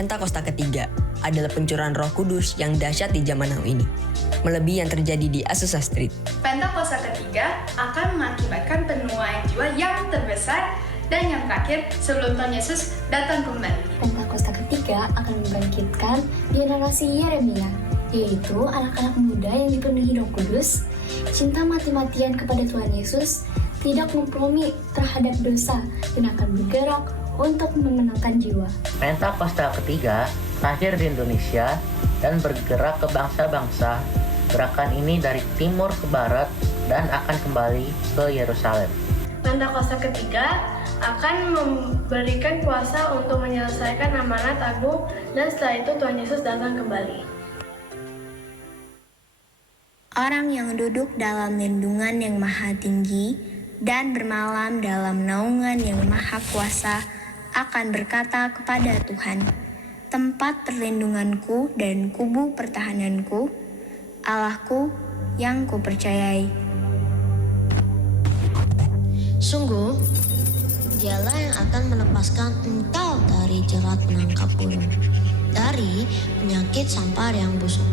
Pentakosta ketiga adalah pencurahan Roh Kudus yang dahsyat di zaman now ini, melebihi yang terjadi di Azusa Street. Pentakosta ketiga akan mengakibatkan penuaian jiwa yang terbesar dan yang terakhir sebelum Tuhan Yesus datang kembali. Pentakosta ketiga akan membangkitkan generasi Yeremia, yaitu anak-anak muda yang dipenuhi Roh Kudus, cinta mati-matian kepada Tuhan Yesus, tidak kompromi terhadap dosa, dan akan bergerak untuk memenangkan jiwa. Pentakosta ketiga terakhir di Indonesia dan bergerak ke bangsa-bangsa. Gerakan ini dari timur ke barat dan akan kembali ke Yerusalem. Pentakosta ketiga akan memberikan kuasa untuk menyelesaikan amanat agung dan setelah itu Tuhan Yesus datang kembali. Orang yang duduk dalam lindungan yang maha tinggi dan bermalam dalam naungan yang maha kuasa akan berkata kepada Tuhan, tempat perlindunganku dan kubu pertahananku, Allahku yang kupercayai. Sungguh, Dialah yang akan melepaskan engkau dari jerat penangkap burung, dari penyakit sampar yang busuk.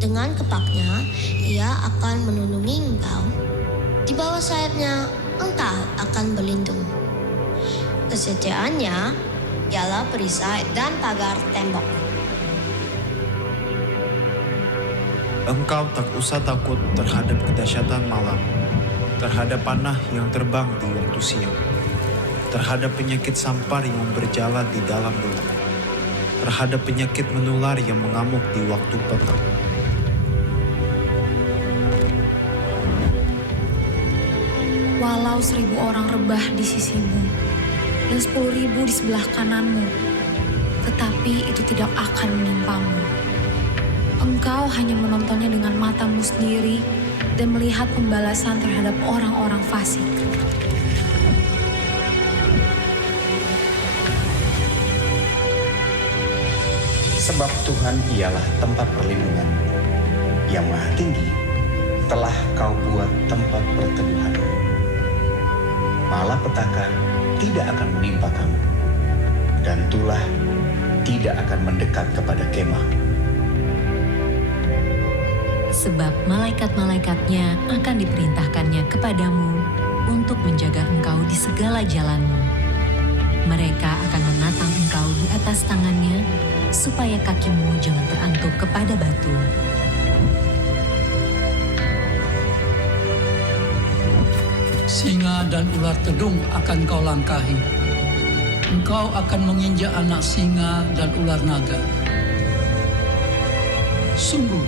Dengan kepaknya, Ia akan melindungi engkau. Di bawah sayapnya, engkau akan berlindung. Kesetiaannya ialah perisai dan pagar tembok. Engkau tak usah takut terhadap kedahsyatan malam, terhadap panah yang terbang di waktu siang, terhadap penyakit sampar yang berjalan di dalam gelap, terhadap penyakit menular yang mengamuk di waktu petang. Walau 1000 orang rebah di sisimu dan 10.000 di sebelah kananmu, tetapi itu tidak akan menimpamu. Engkau hanya menontonnya dengan matamu sendiri dan melihat pembalasan terhadap orang-orang fasik. Sebab Tuhan ialah tempat perlindungan yang maha tinggi, telah kau buat tempat perteduhan. Malapetaka tidak akan menimpa kamu, dan tulah tidak akan mendekat kepada kemah. Sebab malaikat-malaikatnya akan diperintahkannya kepadamu untuk menjaga engkau di segala jalanmu. Mereka akan menatang engkau di atas tangannya, supaya kakimu jangan terantuk kepada batu. Singa dan ular tedung akan kau langkahi. Engkau akan menginjak anak singa dan ular naga. Sungguh,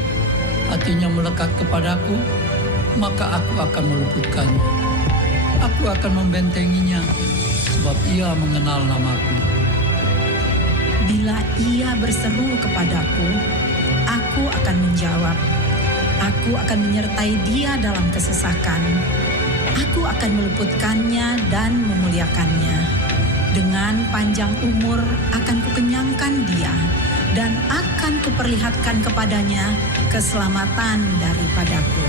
hatinya melekat kepadaku, maka aku akan meluputkannya. Aku akan membentenginya, sebab ia mengenal namaku. Bila ia berseru kepadaku, aku akan menjawab. Aku akan menyertai dia dalam kesesakan. Aku akan meluputkannya dan memuliakannya. Dengan panjang umur akan kukenyangkan dia, dan akan kuperlihatkan kepadanya keselamatan daripadaku.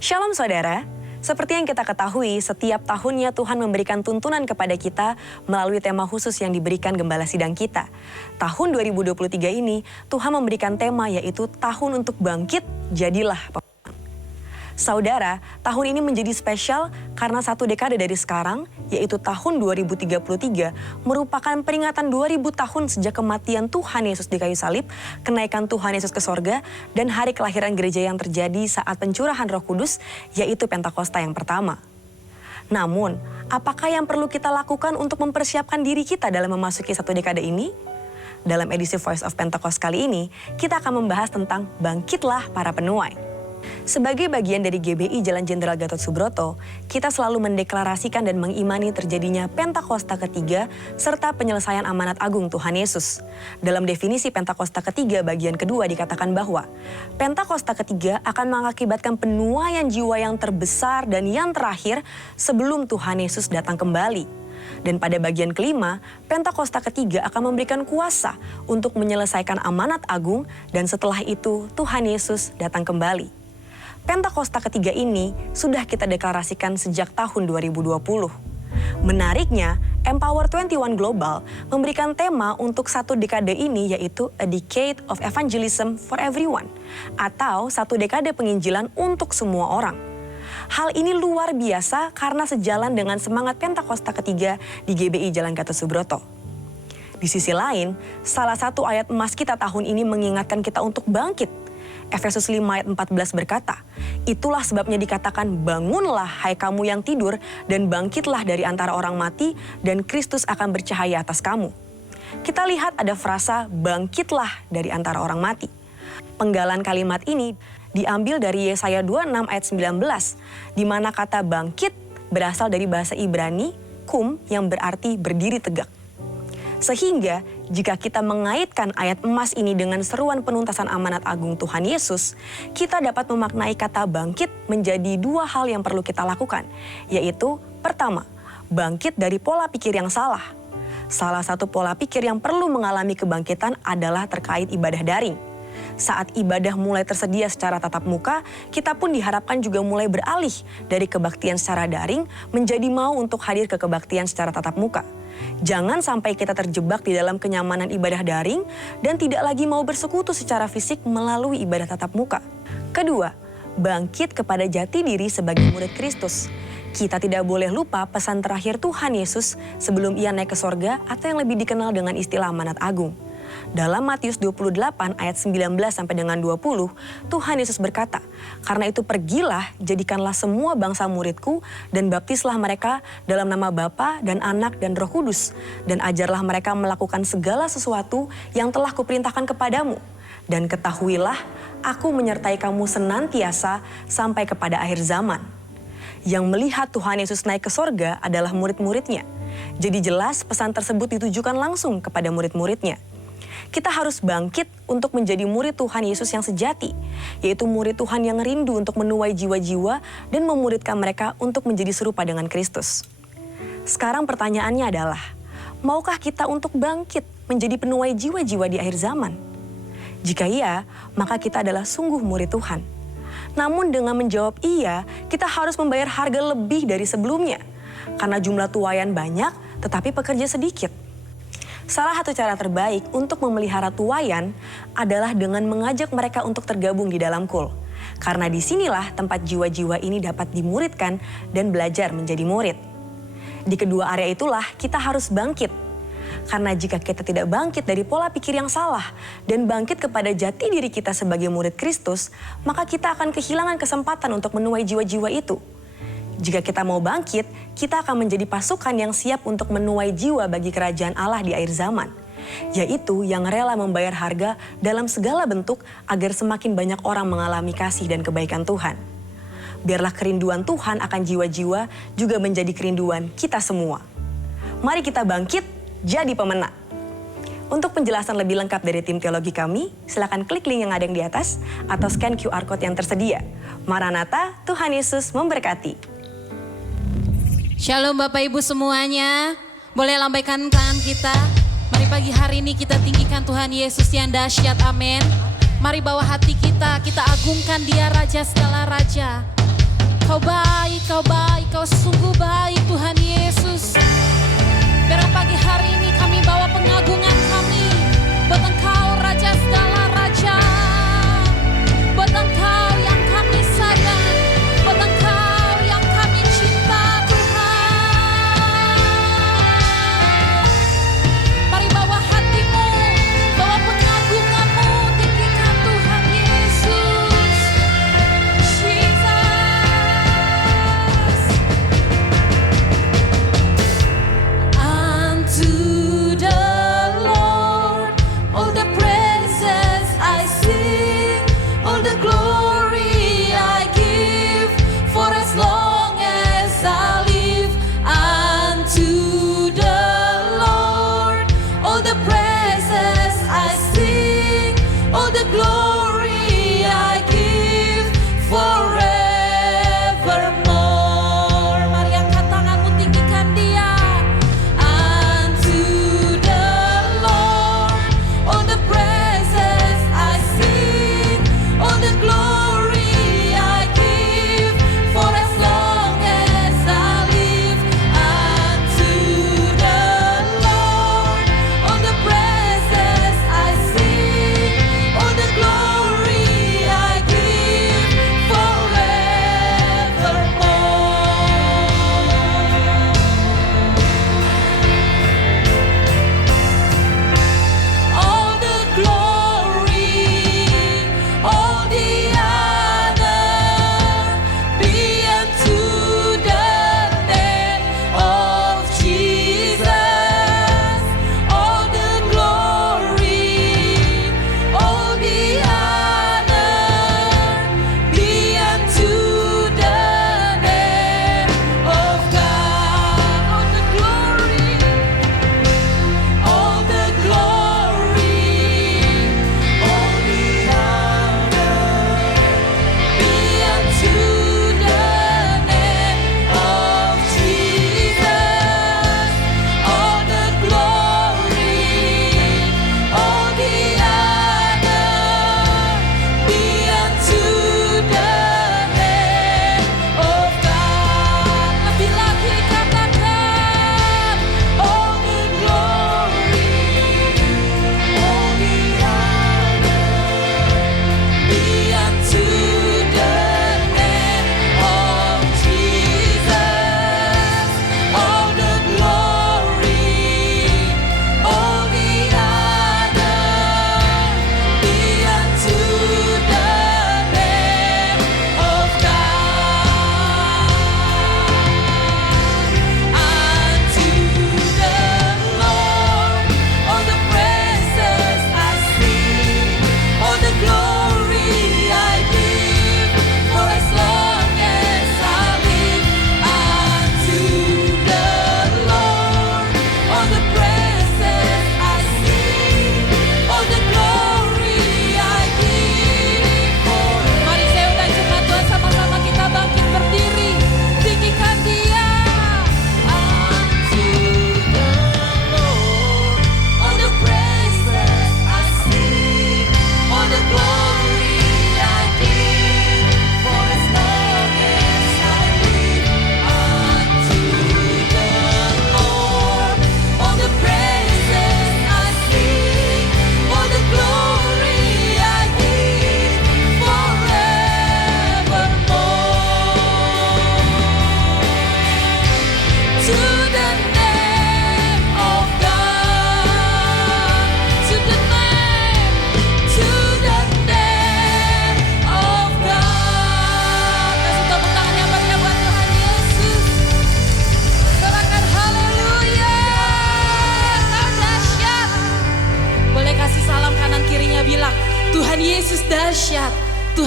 Shalom saudara, seperti yang kita ketahui, setiap tahunnya Tuhan memberikan tuntunan kepada kita melalui tema khusus yang diberikan Gembala Sidang kita. Tahun 2023 ini, Tuhan memberikan tema yaitu Tahun untuk Bangkit, Jadilah Pemenang. Saudara, tahun ini menjadi spesial karena 1 dekade dari sekarang, yaitu tahun 2033, merupakan peringatan 2000 tahun sejak kematian Tuhan Yesus di kayu salib, kenaikan Tuhan Yesus ke sorga, dan hari kelahiran gereja yang terjadi saat pencurahan Roh Kudus, yaitu Pentakosta yang pertama. Namun, apakah yang perlu kita lakukan untuk mempersiapkan diri kita dalam memasuki 1 dekade ini? Dalam edisi Voice of Pentecost kali ini, kita akan membahas tentang Bangkitlah Para Penuai. Sebagai bagian dari GBI Jalan Jenderal Gatot Subroto, kita selalu mendeklarasikan dan mengimani terjadinya Pentakosta ketiga serta penyelesaian amanat agung Tuhan Yesus. Dalam definisi Pentakosta ketiga bagian kedua dikatakan bahwa Pentakosta ketiga akan mengakibatkan penuaian jiwa yang terbesar dan yang terakhir sebelum Tuhan Yesus datang kembali. Dan pada bagian kelima, Pentakosta ketiga akan memberikan kuasa untuk menyelesaikan amanat agung dan setelah itu Tuhan Yesus datang kembali. Pentakosta ketiga ini sudah kita deklarasikan sejak tahun 2020. Menariknya, Empower 21 Global memberikan tema untuk satu dekade ini yaitu A Decade of Evangelism for Everyone atau satu dekade penginjilan untuk semua orang. Hal ini luar biasa karena sejalan dengan semangat Pentakosta ketiga di GBI Jalan Gatot Subroto. Di sisi lain, salah satu ayat emas kita tahun ini mengingatkan kita untuk bangkit. Efesus 5 ayat 14 berkata, "Itulah sebabnya dikatakan bangunlah hai kamu yang tidur dan bangkitlah dari antara orang mati dan Kristus akan bercahaya atas kamu." Kita lihat ada frasa bangkitlah dari antara orang mati. Penggalan kalimat ini diambil dari Yesaya 26 ayat 19, di mana kata bangkit berasal dari bahasa Ibrani, kum yang berarti berdiri tegak. Sehingga jika kita mengaitkan ayat emas ini dengan seruan penuntasan amanat agung Tuhan Yesus, kita dapat memaknai kata bangkit menjadi dua hal yang perlu kita lakukan, yaitu pertama, bangkit dari pola pikir yang salah. Salah satu pola pikir yang perlu mengalami kebangkitan adalah terkait ibadah daring. Saat ibadah mulai tersedia secara tatap muka, kita pun diharapkan juga mulai beralih dari kebaktian secara daring menjadi mau untuk hadir ke kebaktian secara tatap muka. Jangan sampai kita terjebak di dalam kenyamanan ibadah daring dan tidak lagi mau bersekutu secara fisik melalui ibadah tatap muka. Kedua, bangkit kepada jati diri sebagai murid Kristus. Kita tidak boleh lupa pesan terakhir Tuhan Yesus sebelum ia naik ke sorga atau yang lebih dikenal dengan istilah amanat agung. Dalam Matius 28 ayat 19 sampai dengan 20, Tuhan Yesus berkata, "Karena itu pergilah, jadikanlah semua bangsa muridku dan baptislah mereka dalam nama Bapa dan Anak dan Roh Kudus, dan ajarlah mereka melakukan segala sesuatu yang telah kuperintahkan kepadamu. Dan ketahuilah, aku menyertai kamu senantiasa sampai kepada akhir zaman." Yang melihat Tuhan Yesus naik ke sorga adalah murid-muridnya. Jadi jelas pesan tersebut ditujukan langsung kepada murid-muridnya. Kita harus bangkit untuk menjadi murid Tuhan Yesus yang sejati, yaitu murid Tuhan yang rindu untuk menuai jiwa-jiwa dan memuridkan mereka untuk menjadi serupa dengan Kristus. Sekarang pertanyaannya adalah, maukah kita untuk bangkit menjadi penuai jiwa-jiwa di akhir zaman? Jika iya, maka kita adalah sungguh murid Tuhan. Namun dengan menjawab iya, kita harus membayar harga lebih dari sebelumnya, karena jumlah tuaian banyak tetapi pekerja sedikit. Salah satu cara terbaik untuk memelihara tuaian adalah dengan mengajak mereka untuk tergabung di dalam KUL. Karena disinilah tempat jiwa-jiwa ini dapat dimuridkan dan belajar menjadi murid. Di kedua area itulah kita harus bangkit. Karena jika kita tidak bangkit dari pola pikir yang salah dan bangkit kepada jati diri kita sebagai murid Kristus, maka kita akan kehilangan kesempatan untuk menuai jiwa-jiwa itu. Jika kita mau bangkit, kita akan menjadi pasukan yang siap untuk menuai jiwa bagi kerajaan Allah di akhir zaman, yaitu yang rela membayar harga dalam segala bentuk agar semakin banyak orang mengalami kasih dan kebaikan Tuhan. Biarlah kerinduan Tuhan akan jiwa-jiwa juga menjadi kerinduan kita semua. Mari kita bangkit, jadi pemenang. Untuk penjelasan lebih lengkap dari tim teologi kami, silakan klik link yang ada di atas atau scan QR Code yang tersedia. Maranatha, Tuhan Yesus memberkati. Shalom Bapak Ibu semuanya, boleh lambaikan tangan kita. Mari pagi hari ini kita tinggikan Tuhan Yesus yang dahsyat, amin. Mari bawa hati kita agungkan Dia Raja segala Raja. Kau baik, Kau sungguh baik Tuhan Yesus. Biar pagi hari ini kami bawa pengagungan kami buat Engkau Raja segala Raja, buat Engkau yang kami sayang, buat Engkau yang kami cinta Tuhan. Mari bawa hatimu, bawa pengagunganmu, tinggikan Tuhan Yesus. Jesus. Unto the Lord all the praise.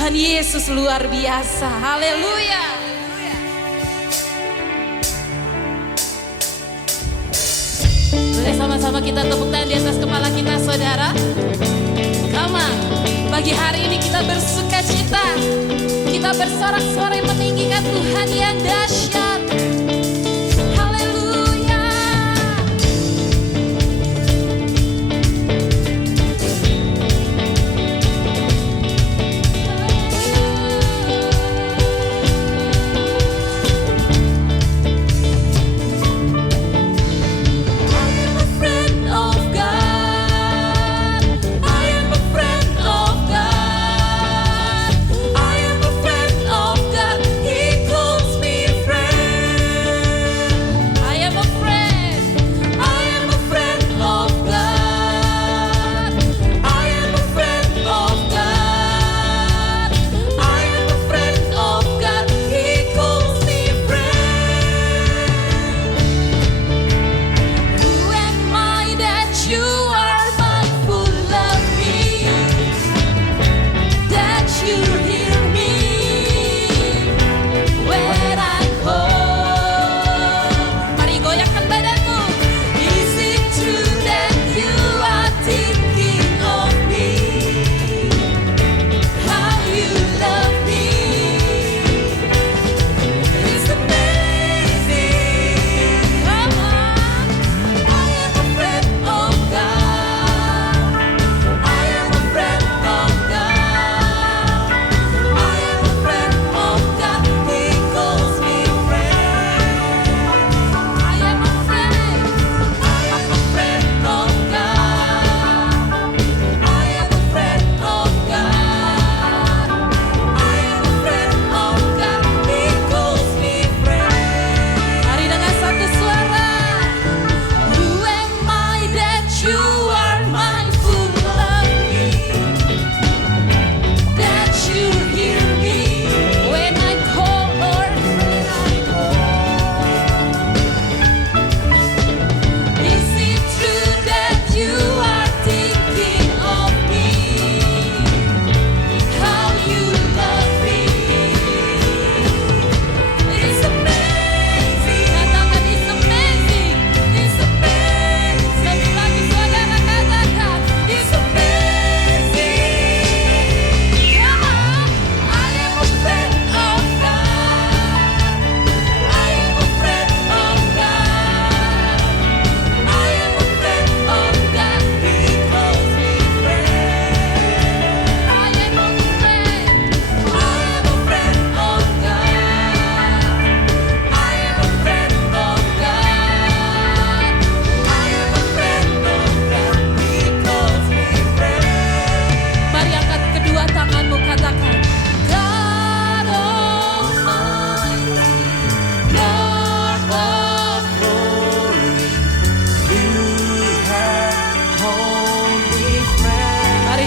Tuhan Yesus luar biasa. Haleluya. Boleh sama-sama kita tepuk tangan di atas kepala kita, saudara. Come on. Pagi hari ini kita bersuka cita. Kita bersorak-sorai meninggikan Tuhan yang dahsyat. Haleluya.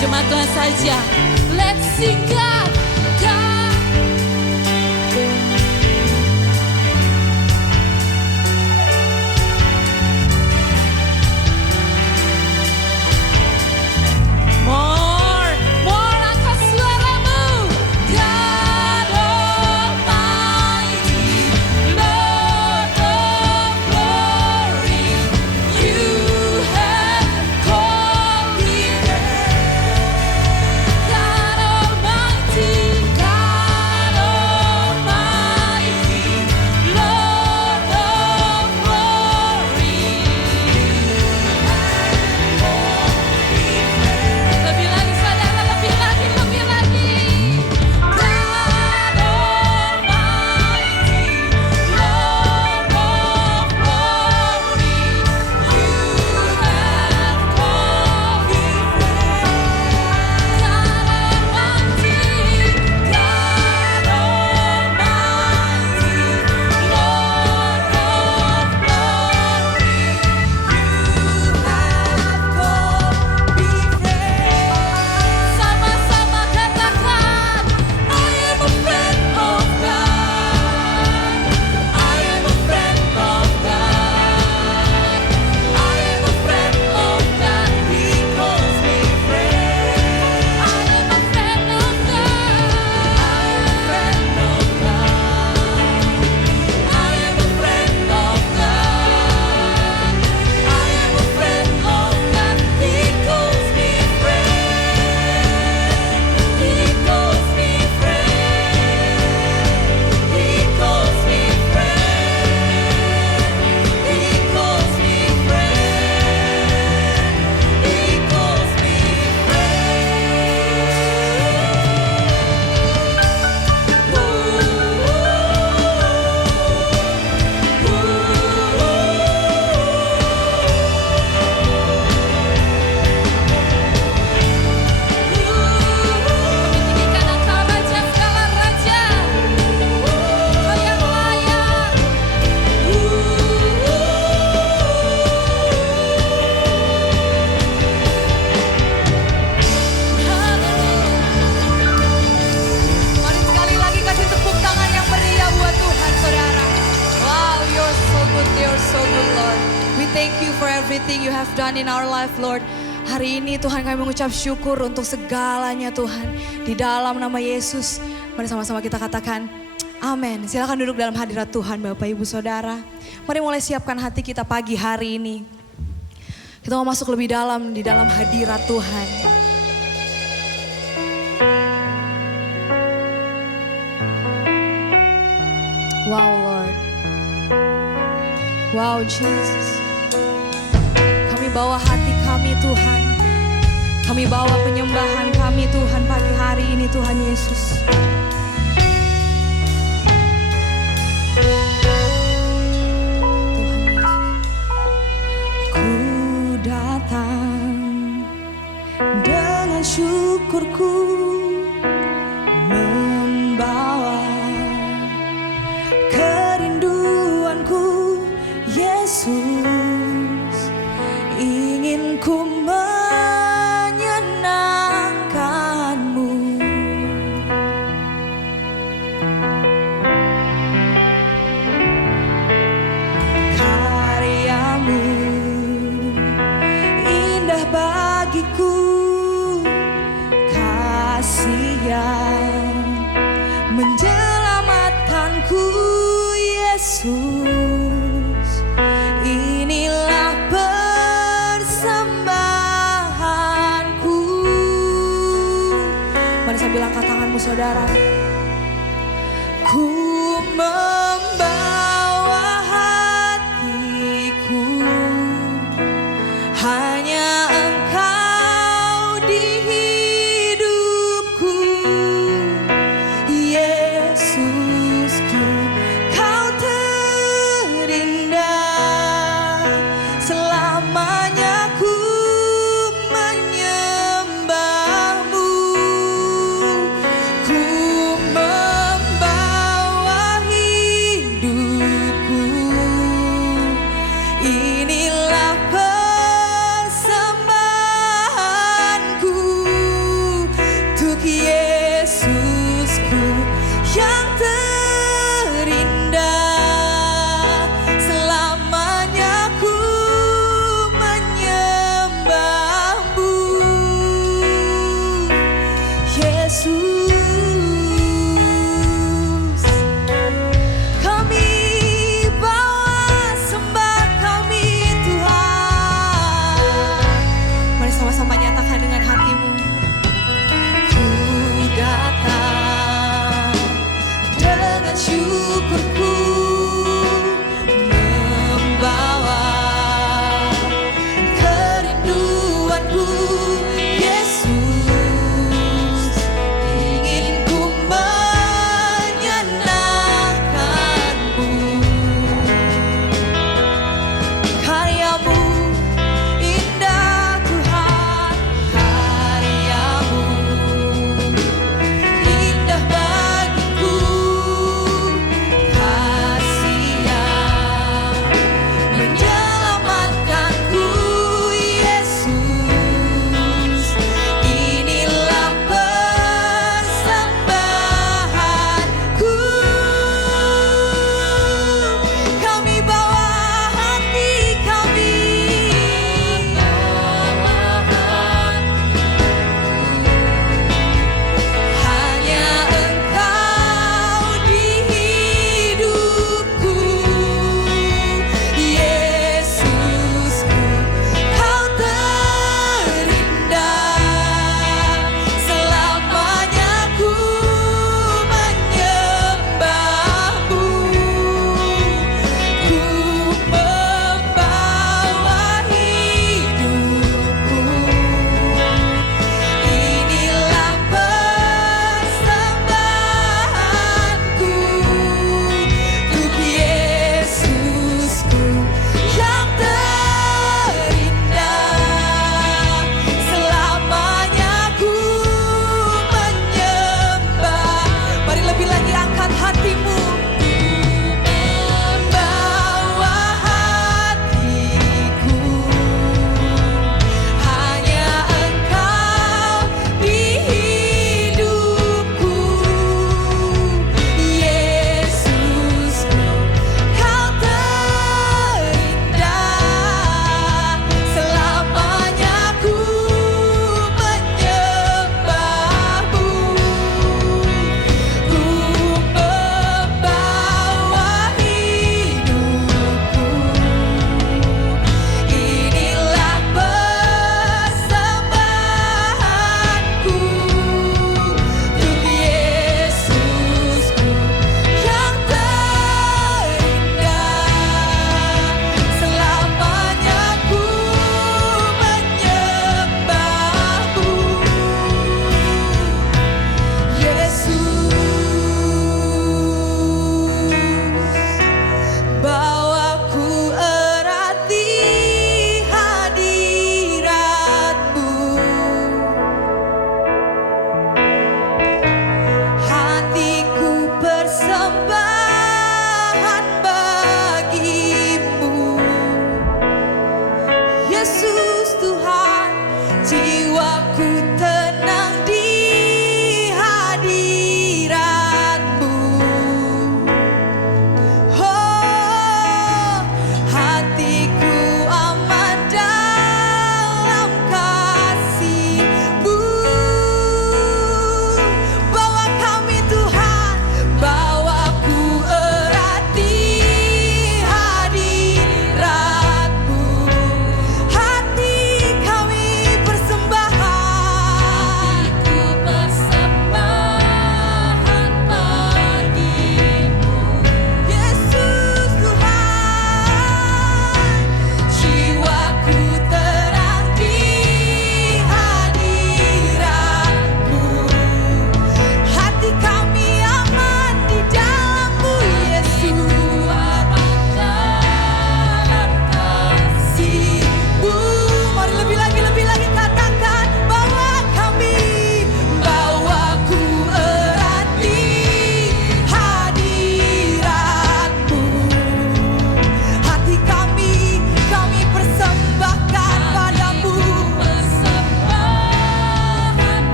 Jemaat Tuhan saja, let's sing God, God. More, angkat suaramu. God Almighty, Lord of glory, you have called me. God Almighty. thank you for everything you have done in our life, Lord. Hari ini Tuhan kami mengucap syukur untuk segalanya Tuhan. Di dalam nama Yesus, mari sama-sama kita katakan amin. Silakan duduk dalam hadirat Tuhan Bapak Ibu Saudara. Mari mulai siapkan hati kita pagi hari ini. Kita mau masuk lebih dalam di dalam hadirat Tuhan. Wow Lord. Wow Jesus. Kami bawa hati kami Tuhan. Kami bawa penyembahan kami Tuhan pagi hari ini Tuhan Yesus. Ku datang dengan syukurku membawa kerinduanku Yesus, ingin ku menyenangkanmu. Karyamu indah bagiku, kasih yang menyelamatkanku Yesus. Inilah persembahanku. Mari sambil angkat tanganmu saudara. Ku membawa hatiku, hanya Engkau di hidupku Yesusku. Kau terindah, selamanya ku menyembahmu. Ku membawa hidupku, inilah persembahanku untuk Yesusku yang terindah.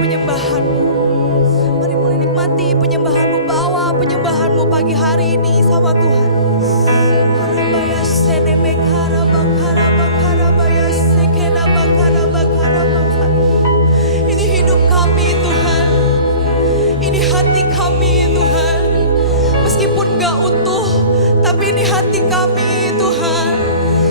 penyembahan-Mu. Mari mulai nikmati penyembahan-Mu, bawa penyembahan-Mu pagi hari ini sama Tuhan. Ini hidup kami Tuhan, ini hati kami Tuhan. Meskipun gak utuh, tapi ini hati kami Tuhan,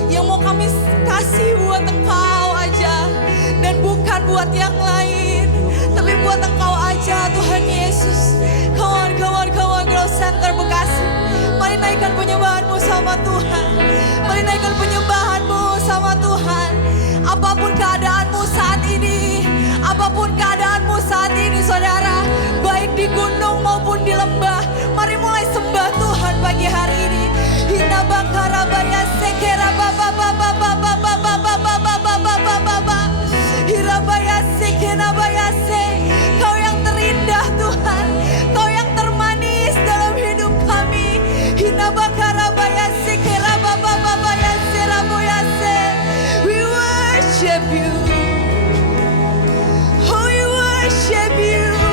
yang mau kami kasih buat Engkau aja, dan bukan buat yang lain, tapi buat Engkau aja Tuhan Yesus. Kawan Grow Center Bekasi, mari naikkan penyembahan-Mu sama Tuhan. Mari naikkan penyembahan-Mu sama Tuhan. Apapun keadaanmu saat ini, apapun keadaanmu saat ini saudara, baik di gunung maupun di lembah, mari mulai sembah Tuhan pagi hari ini. Hina bakara baya sekera baba baba baba baba baba baba baba baba. Hira baya sekena baya se. Kau yang terindah Tuhan, Kau yang termanis dalam hidup kami. Hina bakara baya sekera baba baba ya sera boya se. We worship you. Oh, we worship you.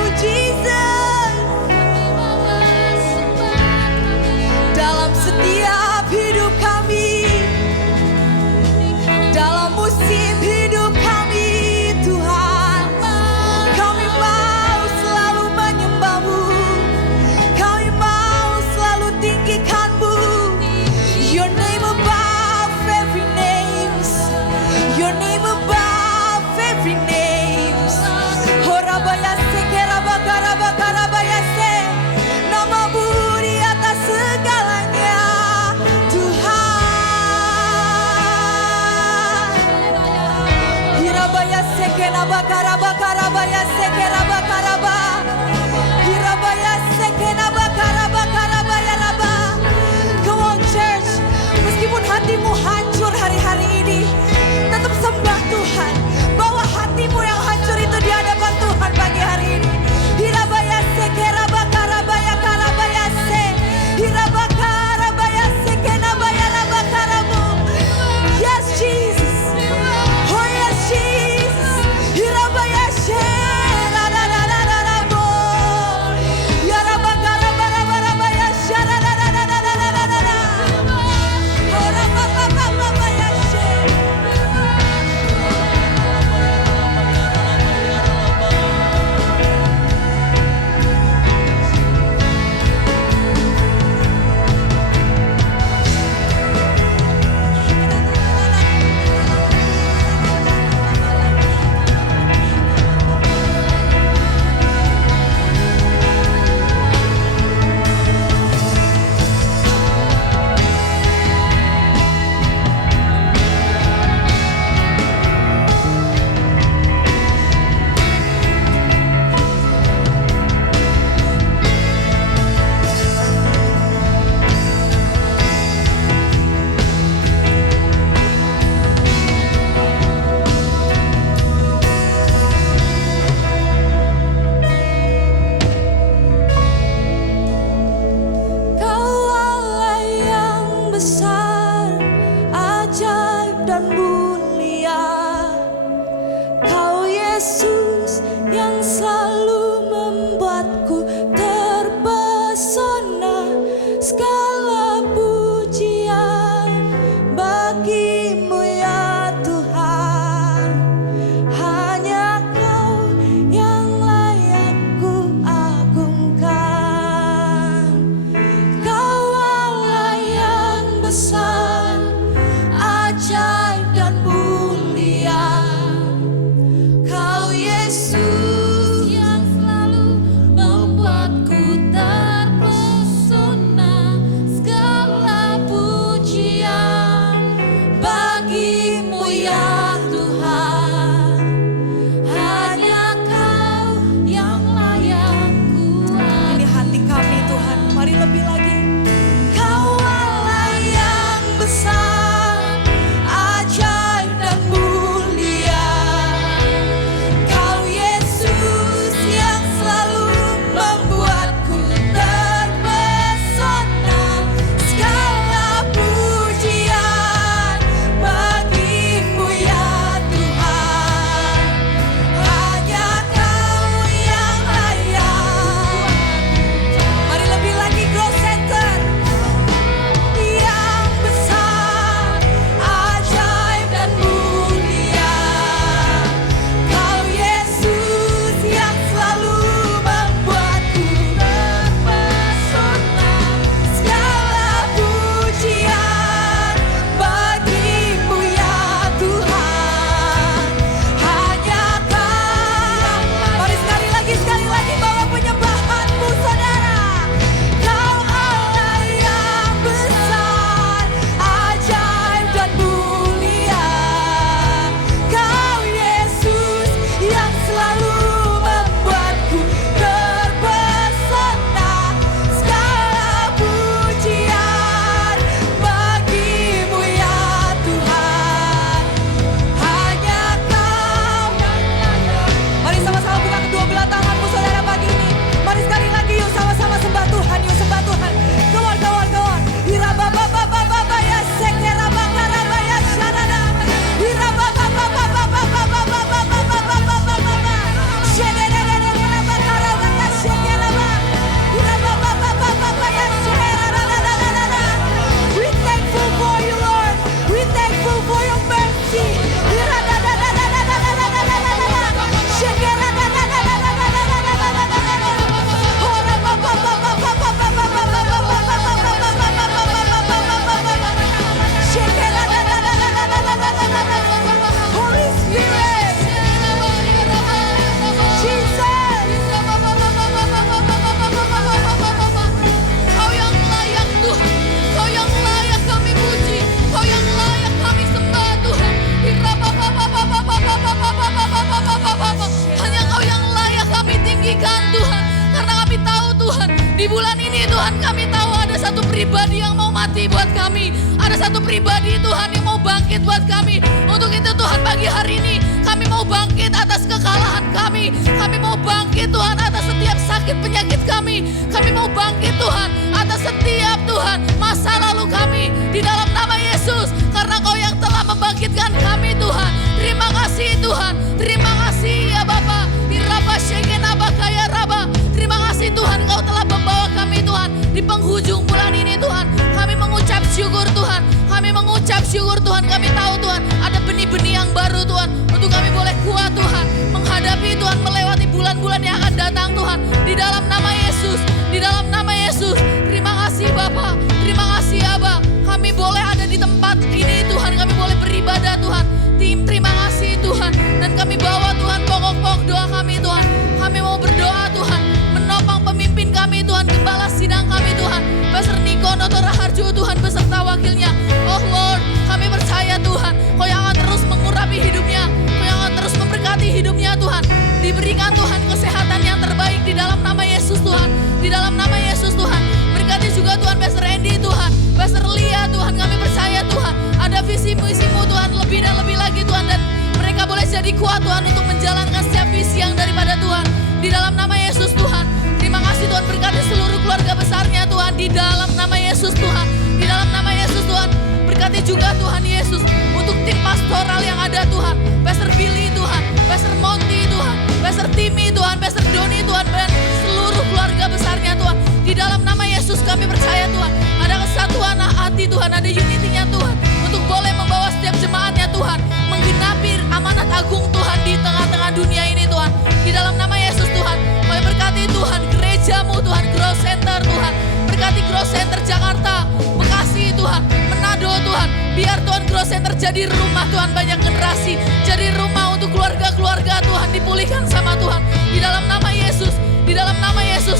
Di bulan ini Tuhan kami tahu ada satu pribadi yang mau mati buat kami. Ada satu pribadi Tuhan yang mau bangkit buat kami. Untuk itu Tuhan pagi hari ini kami mau bangkit atas kekalahan kami. Kami mau bangkit Tuhan atas setiap sakit penyakit kami. Kami mau bangkit Tuhan atas setiap Tuhan masa lalu kami. Di dalam nama Yesus. Karena Kau yang telah membangkitkan kami Tuhan. Terima kasih Tuhan. Terima kasih ya Bapa. Diraba Shekenaba Kaya Raba. Terima kasih Tuhan Kau telah membawa kami Tuhan di penghujung bulan ini Tuhan. Kami mengucap syukur Tuhan. Kami mengucap syukur Tuhan. Kami tahu Tuhan ada benih-benih yang baru Tuhan. Untuk kami boleh kuat Tuhan. Menghadapi Tuhan melewati bulan-bulan yang akan datang Tuhan. Di dalam nama Yesus. Di dalam nama Yesus. Terima kasih Bapa. Terima kasih Aba. Kami boleh ada di tempat ini Tuhan. Kami boleh beribadah Tuhan. Terima kasih Tuhan. Dan kami bawa Tuhan pokok-pokok doa kami Tuhan. Kami mau berdoa Tuhan. Menopang pemimpin kami Tuhan. Gembala sidang kami Tuhan. Pastor Niko Noto Raharjo Tuhan beserta wakilnya. Oh Lord, kami percaya Tuhan. Kau yang akan terus mengurapi hidupnya. Kau yang akan terus memberkati hidupnya Tuhan. Diberikan Tuhan kesehatan yang terbaik di dalam nama Yesus Tuhan. Di dalam nama Yesus Tuhan. Berkati juga Tuhan Pastor Andy Tuhan. Pastor Lia Tuhan, kami percaya Tuhan. Ada visi-misimu Tuhan lebih dan lebih lagi Tuhan. Dan mereka boleh jadi kuat Tuhan untuk menjalankan setiap visi yang daripada Tuhan. Di dalam nama Yesus Tuhan. Terima kasih Tuhan, berkati seluruh keluarga besarnya Tuhan. Di dalam nama Yesus Tuhan. Di dalam nama Yesus Tuhan. Berkati juga Tuhan Yesus untuk tim pastoral yang ada Tuhan. Pastor Billy Tuhan. Pastor Monty Tuhan. Pastor Timmy Tuhan. Pastor Doni Tuhan. Dan seluruh keluarga besarnya Tuhan. Di dalam nama Yesus kami percaya Tuhan. Ada kesatuan hati Tuhan. Ada unity-nya Tuhan. Untuk boleh membawa setiap jemaatnya Tuhan. Menggenapi amanat agung Tuhan di tengah-tengah dunia ini Tuhan. Di dalam nama Yesus Tuhan. Kami berkati Tuhan gerejamu Tuhan. Grow Center Tuhan. Berkati Grow Center Jakarta. Bekasi Tuhan. Manado Tuhan. Biar Tuhan Grow Center jadi rumah Tuhan banyak generasi. Jadi rumah untuk keluarga-keluarga Tuhan. Dipulihkan sama Tuhan. Di dalam nama Yesus. Di dalam nama Yesus.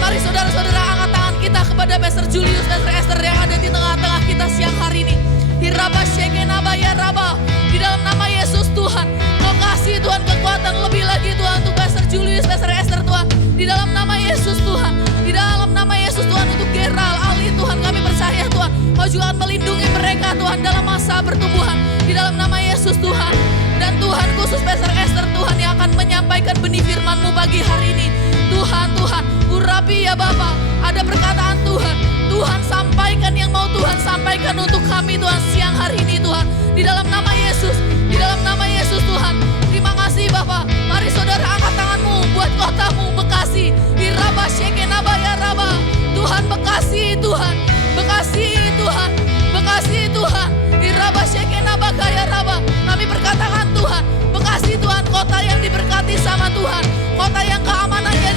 Mari saudara-saudara angkat tangan kita kepada Pastor Julius, Pastor Esther yang ada di tengah-tengah kita siang hari ini. Hiraba Shekenaba ya Raba. Di dalam nama Yesus Tuhan. Kau kasih Tuhan kekuatan lebih lagi Tuhan untuk Pastor Julius, Pastor Esther Tuhan. Di dalam nama Yesus Tuhan. Di dalam nama Yesus Tuhan untuk Geral, Ali Tuhan kami percaya Tuhan. Kau juga akan melindungi mereka Tuhan dalam masa pertumbuhan. Di dalam nama Yesus Tuhan. Dan Tuhan khusus Pastor Esther Tuhan yang akan menyampaikan benih firman-Mu pagi hari ini. Tuhan, urapi ya Bapa. Ada perkataan Tuhan. Tuhan sampaikan yang mau Tuhan sampaikan untuk kami Tuhan siang hari ini Tuhan. Di dalam nama Yesus. Di dalam nama Yesus Tuhan. Terima kasih Bapa. Mari saudara angkat tanganmu buat kotamu Bekasi. Iraba Shekenaba ya Raba. Tuhan Bekasi Tuhan. Bekasi Tuhan. Bekasi Tuhan. Iraba Shekenaba kaya Raba. Kami berkatakan Tuhan. Bekasi Tuhan kota yang diberkati sama Tuhan. Kota yang keamanannya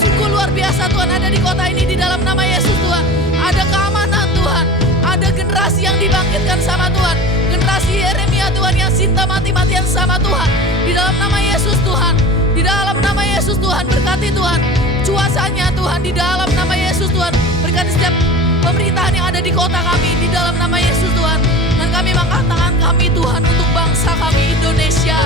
sungguh luar biasa Tuhan ada di kota ini di dalam nama Yesus Tuhan. Ada keamanan Tuhan. Ada generasi yang dibangkitkan sama Tuhan. Generasi Yeremia Tuhan yang cinta mati-matian sama Tuhan. Di dalam nama Yesus Tuhan. Di dalam nama Yesus Tuhan berkati Tuhan. Cuacanya Tuhan di dalam nama Yesus Tuhan. Berkati setiap pemerintahan yang ada di kota kami di dalam nama Yesus Tuhan. Dan kami mengangkat tangan kami Tuhan untuk bangsa kami Indonesia.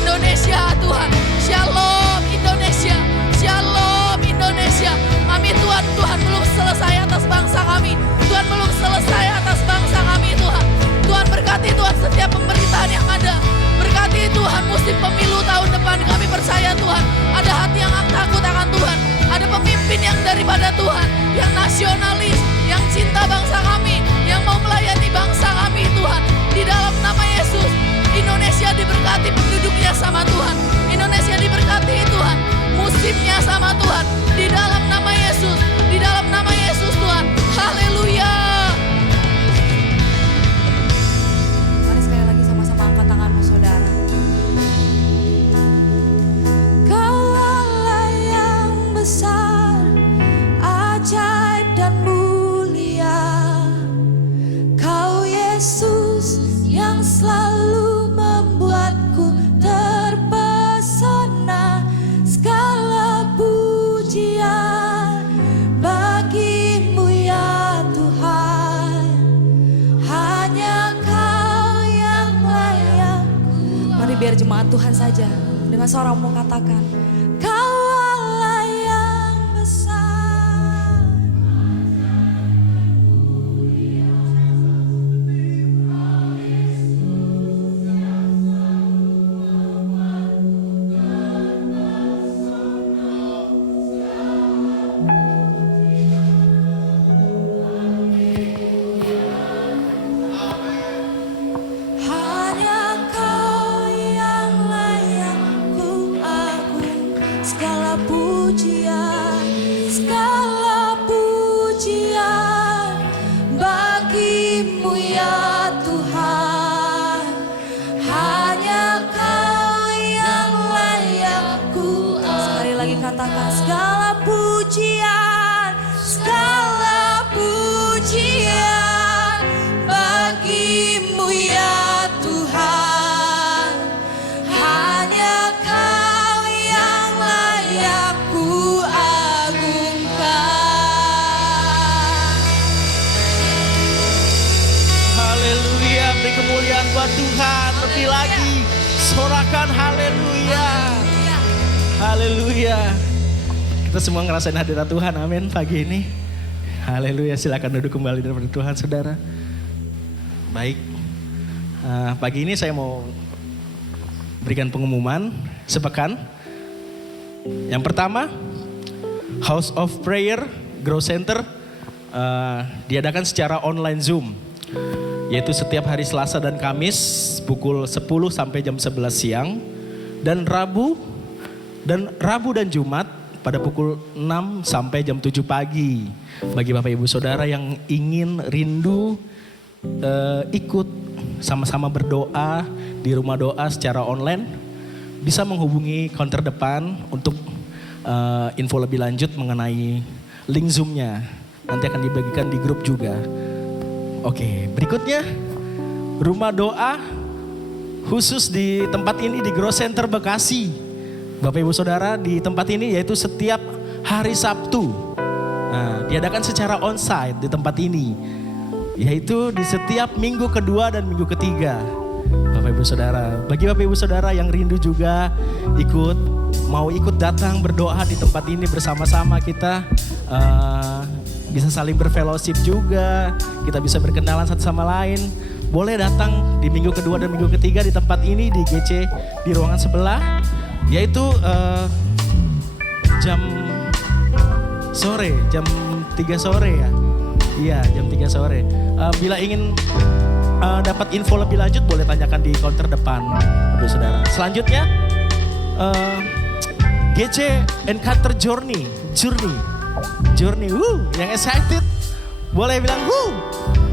Indonesia Tuhan. Shalom Indonesia. Shalom Indonesia. Kami Tuhan belum selesai atas bangsa kami. Tuhan belum selesai atas bangsa kami Tuhan. Tuhan berkati Tuhan setiap pemerintahan yang ada. Berkati Tuhan musim pemilu tahun depan kami percaya Tuhan. Ada hati yang takut akan Tuhan. Ada pemimpin yang daripada Tuhan. Yang nasionalis. Yang cinta bangsa kami. Yang mau melayani bangsa kami Tuhan. Di dalam nama Yesus. Indonesia diberkati penduduknya sama Tuhan. Indonesia diberkati Tuhan. Musimnya sama Tuhan. Di dalam nama Yesus. Di dalam nama Yesus Tuhan. Haleluya. Mari sekali lagi sama-sama angkat tanganmu saudara. Kau Allah yang besar, ajaib dan mulia. Kau Yesus yang selalu membuatku terpesona. Segala pujian bagimu ya Tuhan. Hanya Kau yang layak. Mari biar jemaat Tuhan saja dengan suaramu katakan. Kau Allah yang besar. kemuliaan buat Tuhan. Lebih lagi, sorakan haleluya. Haleluya. Kita semua ngerasain hadirat Tuhan, amin pagi ini. Haleluya, silakan duduk kembali di hadirat Tuhan saudara. Baik, pagi ini saya mau berikan pengumuman sepekan. Yang pertama, House of Prayer Grow Center diadakan secara online Zoom. Yaitu setiap hari Selasa dan Kamis pukul 10 sampai jam 11 siang. Dan Rabu dan Jumat pada pukul 6 sampai jam 7 pagi. Bagi Bapak Ibu Saudara yang ingin rindu ikut sama-sama berdoa di rumah doa secara online, bisa menghubungi counter depan untuk info lebih lanjut mengenai link Zoom-nya. Nanti akan dibagikan di grup juga. Oke, berikutnya rumah doa khusus di tempat ini di Grow Center Bekasi. Bapak Ibu Saudara, di tempat ini yaitu setiap hari Sabtu. Nah, diadakan secara onsite di tempat ini. Yaitu di setiap minggu kedua dan minggu ketiga. Bapak Ibu Saudara, bagi Bapak Ibu Saudara yang rindu juga mau ikut datang berdoa di tempat ini bersama-sama kita. Bisa saling berfellowship juga, kita bisa berkenalan satu sama lain. Boleh datang di minggu kedua dan minggu ketiga di tempat ini di GC di ruangan sebelah, yaitu jam 3 sore ya. Iya, jam 3 sore. Bila ingin dapat info lebih lanjut boleh tanyakan di counter depan, Bapak Saudara. Selanjutnya GC Encounter Journey, yang excited boleh bilang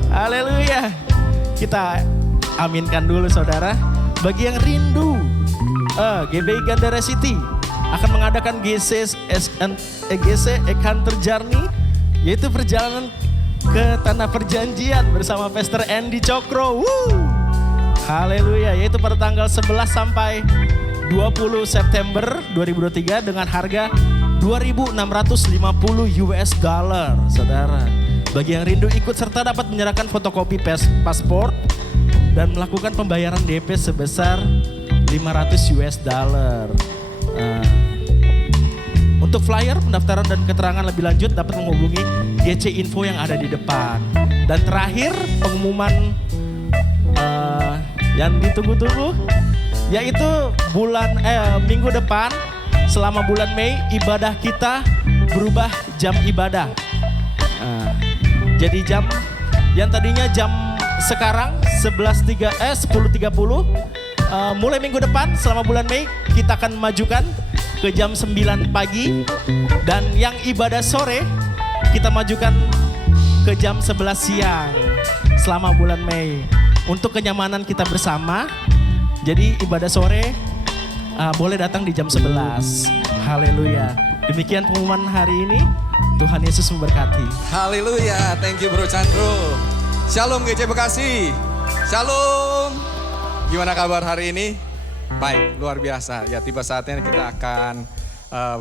haleluya. Kita aminkan dulu saudara. Bagi yang rindu, GBI Gandara City akan mengadakan GC Encounter Journey, yaitu perjalanan ke Tanah Perjanjian bersama Pastor Andy Cokro. Haleluya, yaitu pada tanggal 11 sampai 20 September 2023 dengan harga $2.650 saudara. Bagi yang rindu ikut serta dapat menyerahkan fotokopi paspor dan melakukan pembayaran DP sebesar $500. Untuk flyer, pendaftaran dan keterangan lebih lanjut dapat menghubungi GC Info yang ada di depan. Dan terakhir pengumuman yang ditunggu-tunggu, yaitu minggu depan selama bulan Mei ibadah kita berubah jam ibadah. Jadi jam yang tadinya jam sekarang 10.30 mulai minggu depan selama bulan Mei kita akan majukan ke jam 9 pagi, dan yang ibadah sore kita majukan ke jam 11 siang selama bulan Mei untuk kenyamanan kita bersama. Jadi ibadah sore boleh datang di jam 11. Haleluya. Demikian pengumuman hari ini. Tuhan Yesus memberkati. Haleluya. Thank you Bro Chandro. Shalom GC Bekasi. Shalom. Gimana kabar hari ini? Baik, luar biasa. Ya, tiba saatnya kita akan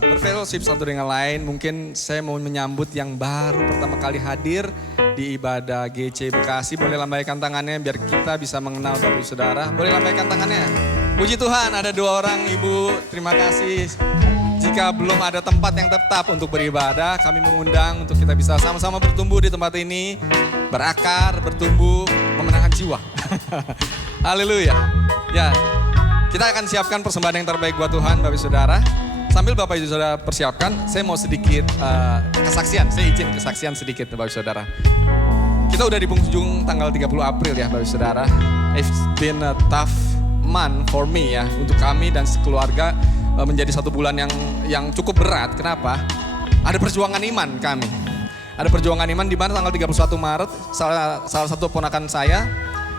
berfellowship satu dengan lain. Mungkin saya mau menyambut yang baru pertama kali hadir di ibadah GC Bekasi. Boleh lambaikan tangannya biar kita bisa mengenal Bapak Ibu Saudara. Boleh lambaikan tangannya. Puji Tuhan, ada 2 orang Ibu. Terima kasih. Jika belum ada tempat yang tetap untuk beribadah, kami mengundang untuk kita bisa sama-sama bertumbuh di tempat ini, berakar, bertumbuh, memenangkan jiwa. Haleluya. Ya, kita akan siapkan persembahan yang terbaik buat Tuhan, Bapak Ibu Saudara. Sambil Bapak Ibu Saudara persiapkan, saya mau sedikit kesaksian. Saya izin kesaksian sedikit, Bapak Ibu Saudara. Kita udah di penghujung tanggal 30 April ya, Bapak Ibu Saudara. It's been a tough month for me ya, untuk kami dan sekeluarga. Menjadi 1 bulan yang cukup berat. Kenapa? Ada perjuangan iman kami. Ada perjuangan iman di mana tanggal 31 Maret salah satu ponakan saya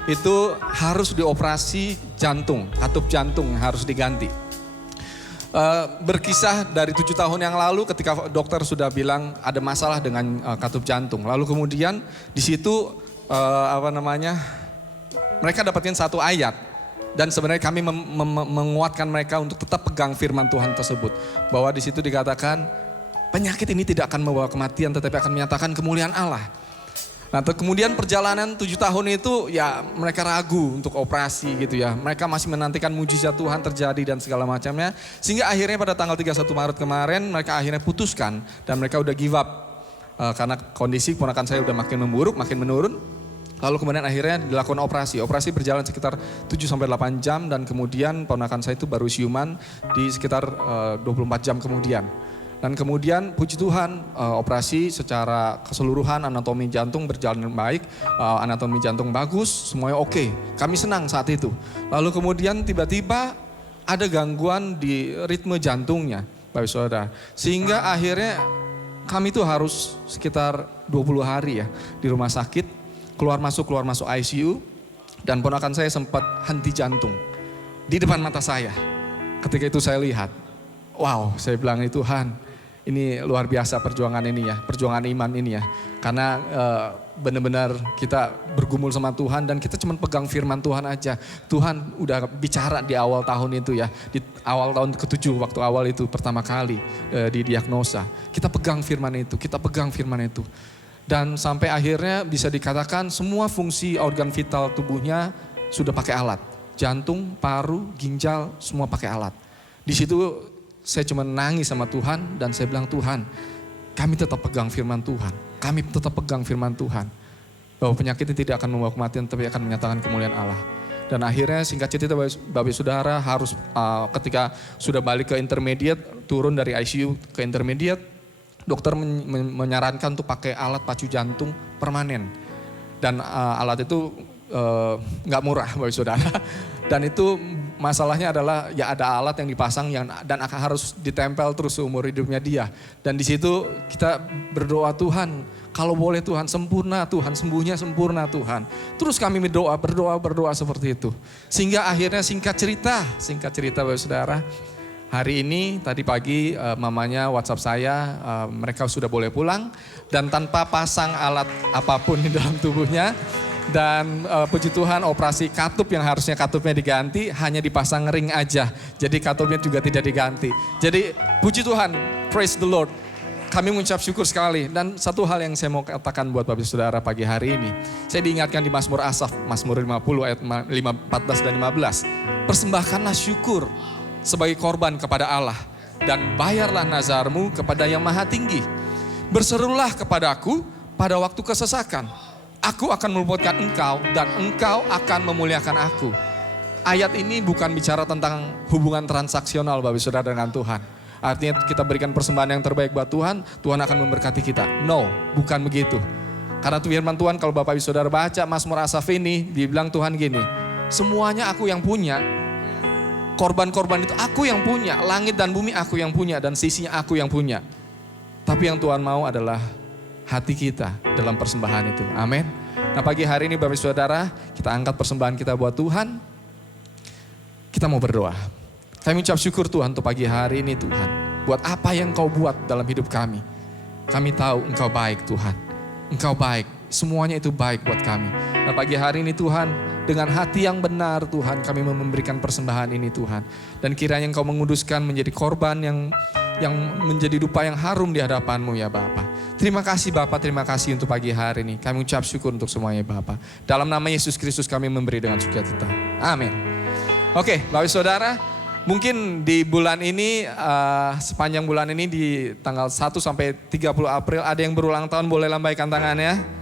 itu harus dioperasi jantung, katup jantung harus diganti. Berkisah dari 7 tahun yang lalu ketika dokter sudah bilang ada masalah dengan katup jantung. Lalu kemudian di situ mereka dapetin 1 ayat. Dan sebenarnya kami menguatkan mereka untuk tetap pegang firman Tuhan tersebut. Bahwa di situ dikatakan penyakit ini tidak akan membawa kematian tetapi akan menyatakan kemuliaan Allah. Nah kemudian perjalanan 7 tahun itu ya mereka ragu untuk operasi gitu ya. Mereka masih menantikan mujizat Tuhan terjadi dan segala macamnya. Sehingga akhirnya pada tanggal 31 Maret kemarin mereka akhirnya putuskan dan mereka udah give up. Karena kondisi ponakan saya udah makin memburuk, makin menurun. Lalu kemudian akhirnya dilakukan operasi. Operasi berjalan sekitar 7-8 jam dan kemudian ponakan saya itu baru siuman di sekitar 24 jam kemudian. Dan kemudian puji Tuhan operasi secara keseluruhan anatomi jantung berjalan baik, anatomi jantung bagus, semuanya oke. Kami senang saat itu. Lalu kemudian tiba-tiba ada gangguan di ritme jantungnya, Bapak Saudara. Sehingga akhirnya kami tuh harus sekitar 20 hari ya di rumah sakit, keluar masuk ICU. Dan ponakan saya sempat henti jantung di depan mata saya. Ketika itu saya lihat, wow, saya bilang Tuhan, ini luar biasa perjuangan ini ya, perjuangan iman ini ya. Karena benar-benar kita bergumul sama Tuhan dan kita cuma pegang firman Tuhan aja. Tuhan udah bicara di awal tahun itu ya, di awal tahun ke-7 waktu awal itu pertama kali didiagnosa. Kita pegang firman itu, kita pegang firman itu. Dan sampai akhirnya bisa dikatakan semua fungsi organ vital tubuhnya sudah pakai alat. Jantung, paru, ginjal, semua pakai alat. Di situ saya cuma nangis sama Tuhan dan saya bilang, Tuhan, kami tetap pegang firman Tuhan. Kami tetap pegang firman Tuhan. Bahwa penyakit ini tidak akan membawa kematian tapi akan menyatakan kemuliaan Allah. Dan akhirnya singkat cerita Bapak Saudara harus ketika sudah balik ke intermediate, turun dari ICU ke intermediate, dokter menyarankan untuk pakai alat pacu jantung permanen. Dan alat itu nggak murah Bapak Saudara. Dan itu masalahnya adalah ya ada alat yang dipasang dan akan harus ditempel terus seumur hidupnya dia. Dan di situ kita berdoa, Tuhan, kalau boleh Tuhan sempurna Tuhan, sembuhnya sempurna Tuhan. Terus kami berdoa seperti itu. Sehingga akhirnya singkat cerita Bapak Saudara, hari ini tadi pagi mamanya WhatsApp saya, mereka sudah boleh pulang dan tanpa pasang alat apapun di dalam tubuhnya. Dan puji Tuhan operasi katup yang harusnya katupnya diganti hanya dipasang ring aja. Jadi katupnya juga tidak diganti. Jadi puji Tuhan, praise the Lord. Kami mengucap syukur sekali. Dan satu hal yang saya mau katakan buat Bapak Saudara pagi hari ini. Saya diingatkan di Mazmur Asaf, Mazmur 50 ayat 14 dan 15. Persembahkanlah syukur sebagai korban kepada Allah. Dan bayarlah nazarmu kepada yang maha tinggi. Berserulah kepadaku pada waktu kesesakan. Aku akan meluputkan engkau dan engkau akan memuliakan aku. Ayat ini bukan bicara tentang hubungan transaksional Bapak Saudara dengan Tuhan. Artinya kita berikan persembahan yang terbaik buat Tuhan, Tuhan akan memberkati kita. No, bukan begitu. Karena firman Tuhan kalau Bapak Saudara baca Mazmur Asaf ini, dibilang Tuhan gini, semuanya aku yang punya. Korban-korban itu aku yang punya, langit dan bumi aku yang punya dan sisinya aku yang punya. Tapi yang Tuhan mau adalah hati kita dalam persembahan itu. Amin. Nah pagi hari ini Bapak Saudara, kita angkat persembahan kita buat Tuhan. Kita mau berdoa. Kami ucap syukur Tuhan untuk pagi hari ini Tuhan. Buat apa yang Kau buat dalam hidup kami. Kami tahu Engkau baik Tuhan. Engkau baik. Semuanya itu baik buat kami. Nah pagi hari ini Tuhan, dengan hati yang benar Tuhan, kami memberikan persembahan ini Tuhan. Dan kiranya Engkau menguduskan menjadi korban yang menjadi dupa yang harum di hadapan-Mu ya Bapa. Terima kasih Bapa, terima kasih untuk pagi hari ini. Kami ucap syukur untuk semuanya Bapa. Dalam nama Yesus Kristus kami memberi dengan sukacita. Amin. Oke, Bapak Saudara, mungkin di bulan ini, sepanjang bulan ini di tanggal 1 sampai 30 April ada yang berulang tahun, boleh lambaikan tangannya.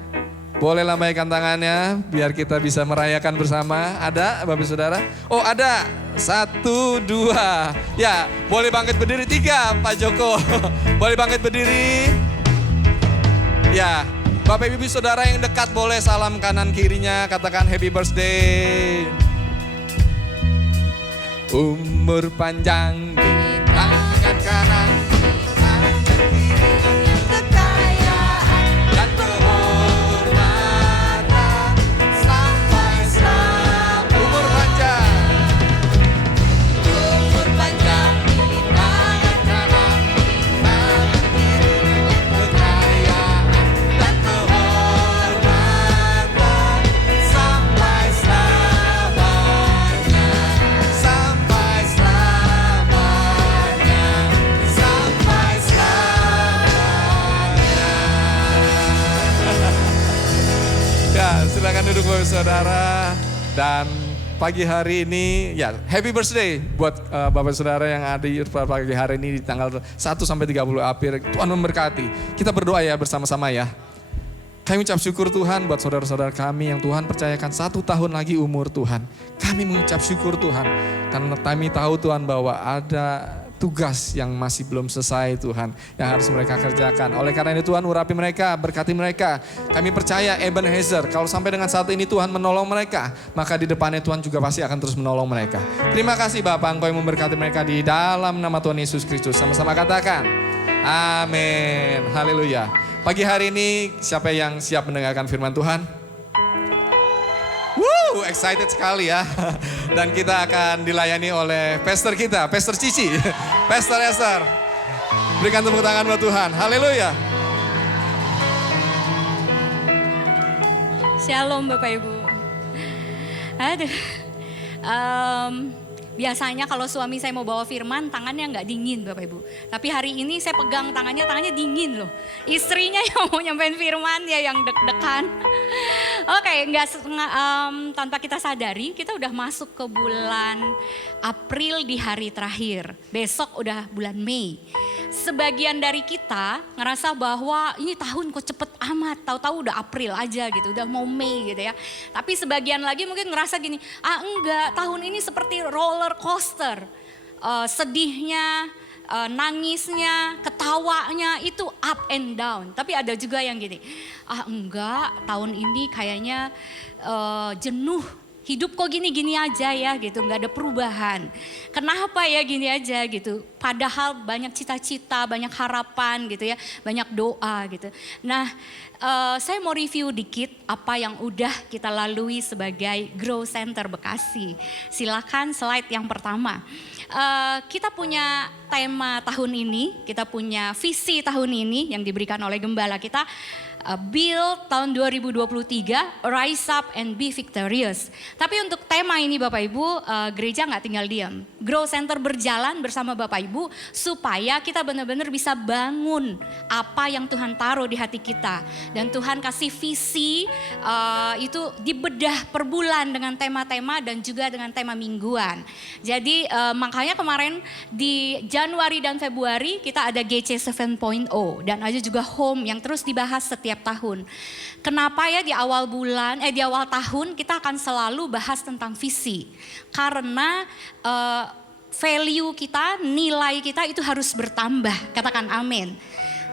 Boleh lambaikan tangannya biar kita bisa merayakan bersama. Ada Bapak Saudara? Oh ada. 1, 2. Ya boleh bangkit berdiri. 3 Pak Joko. Boleh bangkit berdiri. Ya Bapak Ibu Saudara yang dekat boleh salam kanan kirinya. Katakan happy birthday. Umur panjang di tangan kanan. Sampai selamanya. Ya, silakan duduk Bapak Saudara. Dan pagi hari ini, ya happy birthday buat Bapak Saudara yang ada di pagi hari ini di tanggal 1 sampai 30 April. Tuhan memberkati. Kita berdoa ya bersama-sama ya. Kami ucap syukur Tuhan buat saudara-saudara kami yang Tuhan percayakan 1 tahun lagi umur Tuhan. Kami mengucap syukur Tuhan. Karena kami tahu Tuhan bahwa ada tugas yang masih belum selesai Tuhan. Yang harus mereka kerjakan. Oleh karena itu Tuhan urapi mereka, berkati mereka. Kami percaya Ebenezer kalau sampai dengan saat ini Tuhan menolong mereka. Maka di depannya Tuhan juga pasti akan terus menolong mereka. Terima kasih Bapak Engkau yang memberkati mereka di dalam nama Tuhan Yesus Kristus. Sama-sama katakan. Amin. Haleluya. Pagi hari ini siapa yang siap mendengarkan firman Tuhan? Woo, excited sekali ya. Dan kita akan dilayani oleh pastor kita, Pastor Cici, Pastor Esther. Berikan tepuk tangan buat Tuhan. Haleluya. Shalom Bapak Ibu. Aduh. Biasanya kalau suami saya mau bawa firman, tangannya nggak dingin Bapak Ibu. Tapi hari ini saya pegang tangannya dingin loh. Istrinya yang mau nyampein firman ya yang deg-degan. Oke, tanpa kita sadari, kita udah masuk ke bulan April di hari terakhir. Besok udah bulan Mei. Sebagian dari kita ngerasa bahwa ini tahun kok cepet amat, tahu-tahu udah April aja gitu, udah mau Mei gitu ya. Tapi sebagian lagi mungkin ngerasa gini, enggak, tahun ini seperti roller coaster. Sedihnya, nangisnya, ketawanya itu up and down. Tapi ada juga yang gini, enggak, tahun ini kayaknya jenuh. Hidup kok gini-gini aja ya gitu, nggak ada perubahan. Kenapa ya gini aja gitu, padahal banyak cita-cita, banyak harapan gitu ya, banyak doa gitu. Nah saya mau review dikit apa yang udah kita lalui sebagai Grow Center Bekasi. Silakan slide yang pertama. Kita punya tema tahun ini, kita punya visi tahun ini yang diberikan oleh gembala kita. Build tahun 2023, Rise Up and Be Victorious. Tapi untuk tema ini Bapak Ibu, gereja nggak tinggal diam. Grow Center berjalan bersama Bapak Ibu supaya kita benar-benar bisa bangun apa yang Tuhan taruh di hati kita. Dan Tuhan kasih visi itu dibedah per bulan dengan tema-tema dan juga dengan tema mingguan. Jadi makanya kemarin di Januari dan Februari kita ada GC 7.0 dan ada juga Home yang terus dibahas setiap tahun. Kenapa ya di awal tahun kita akan selalu bahas tentang visi? Karena value kita, nilai kita itu harus bertambah. Katakan amin.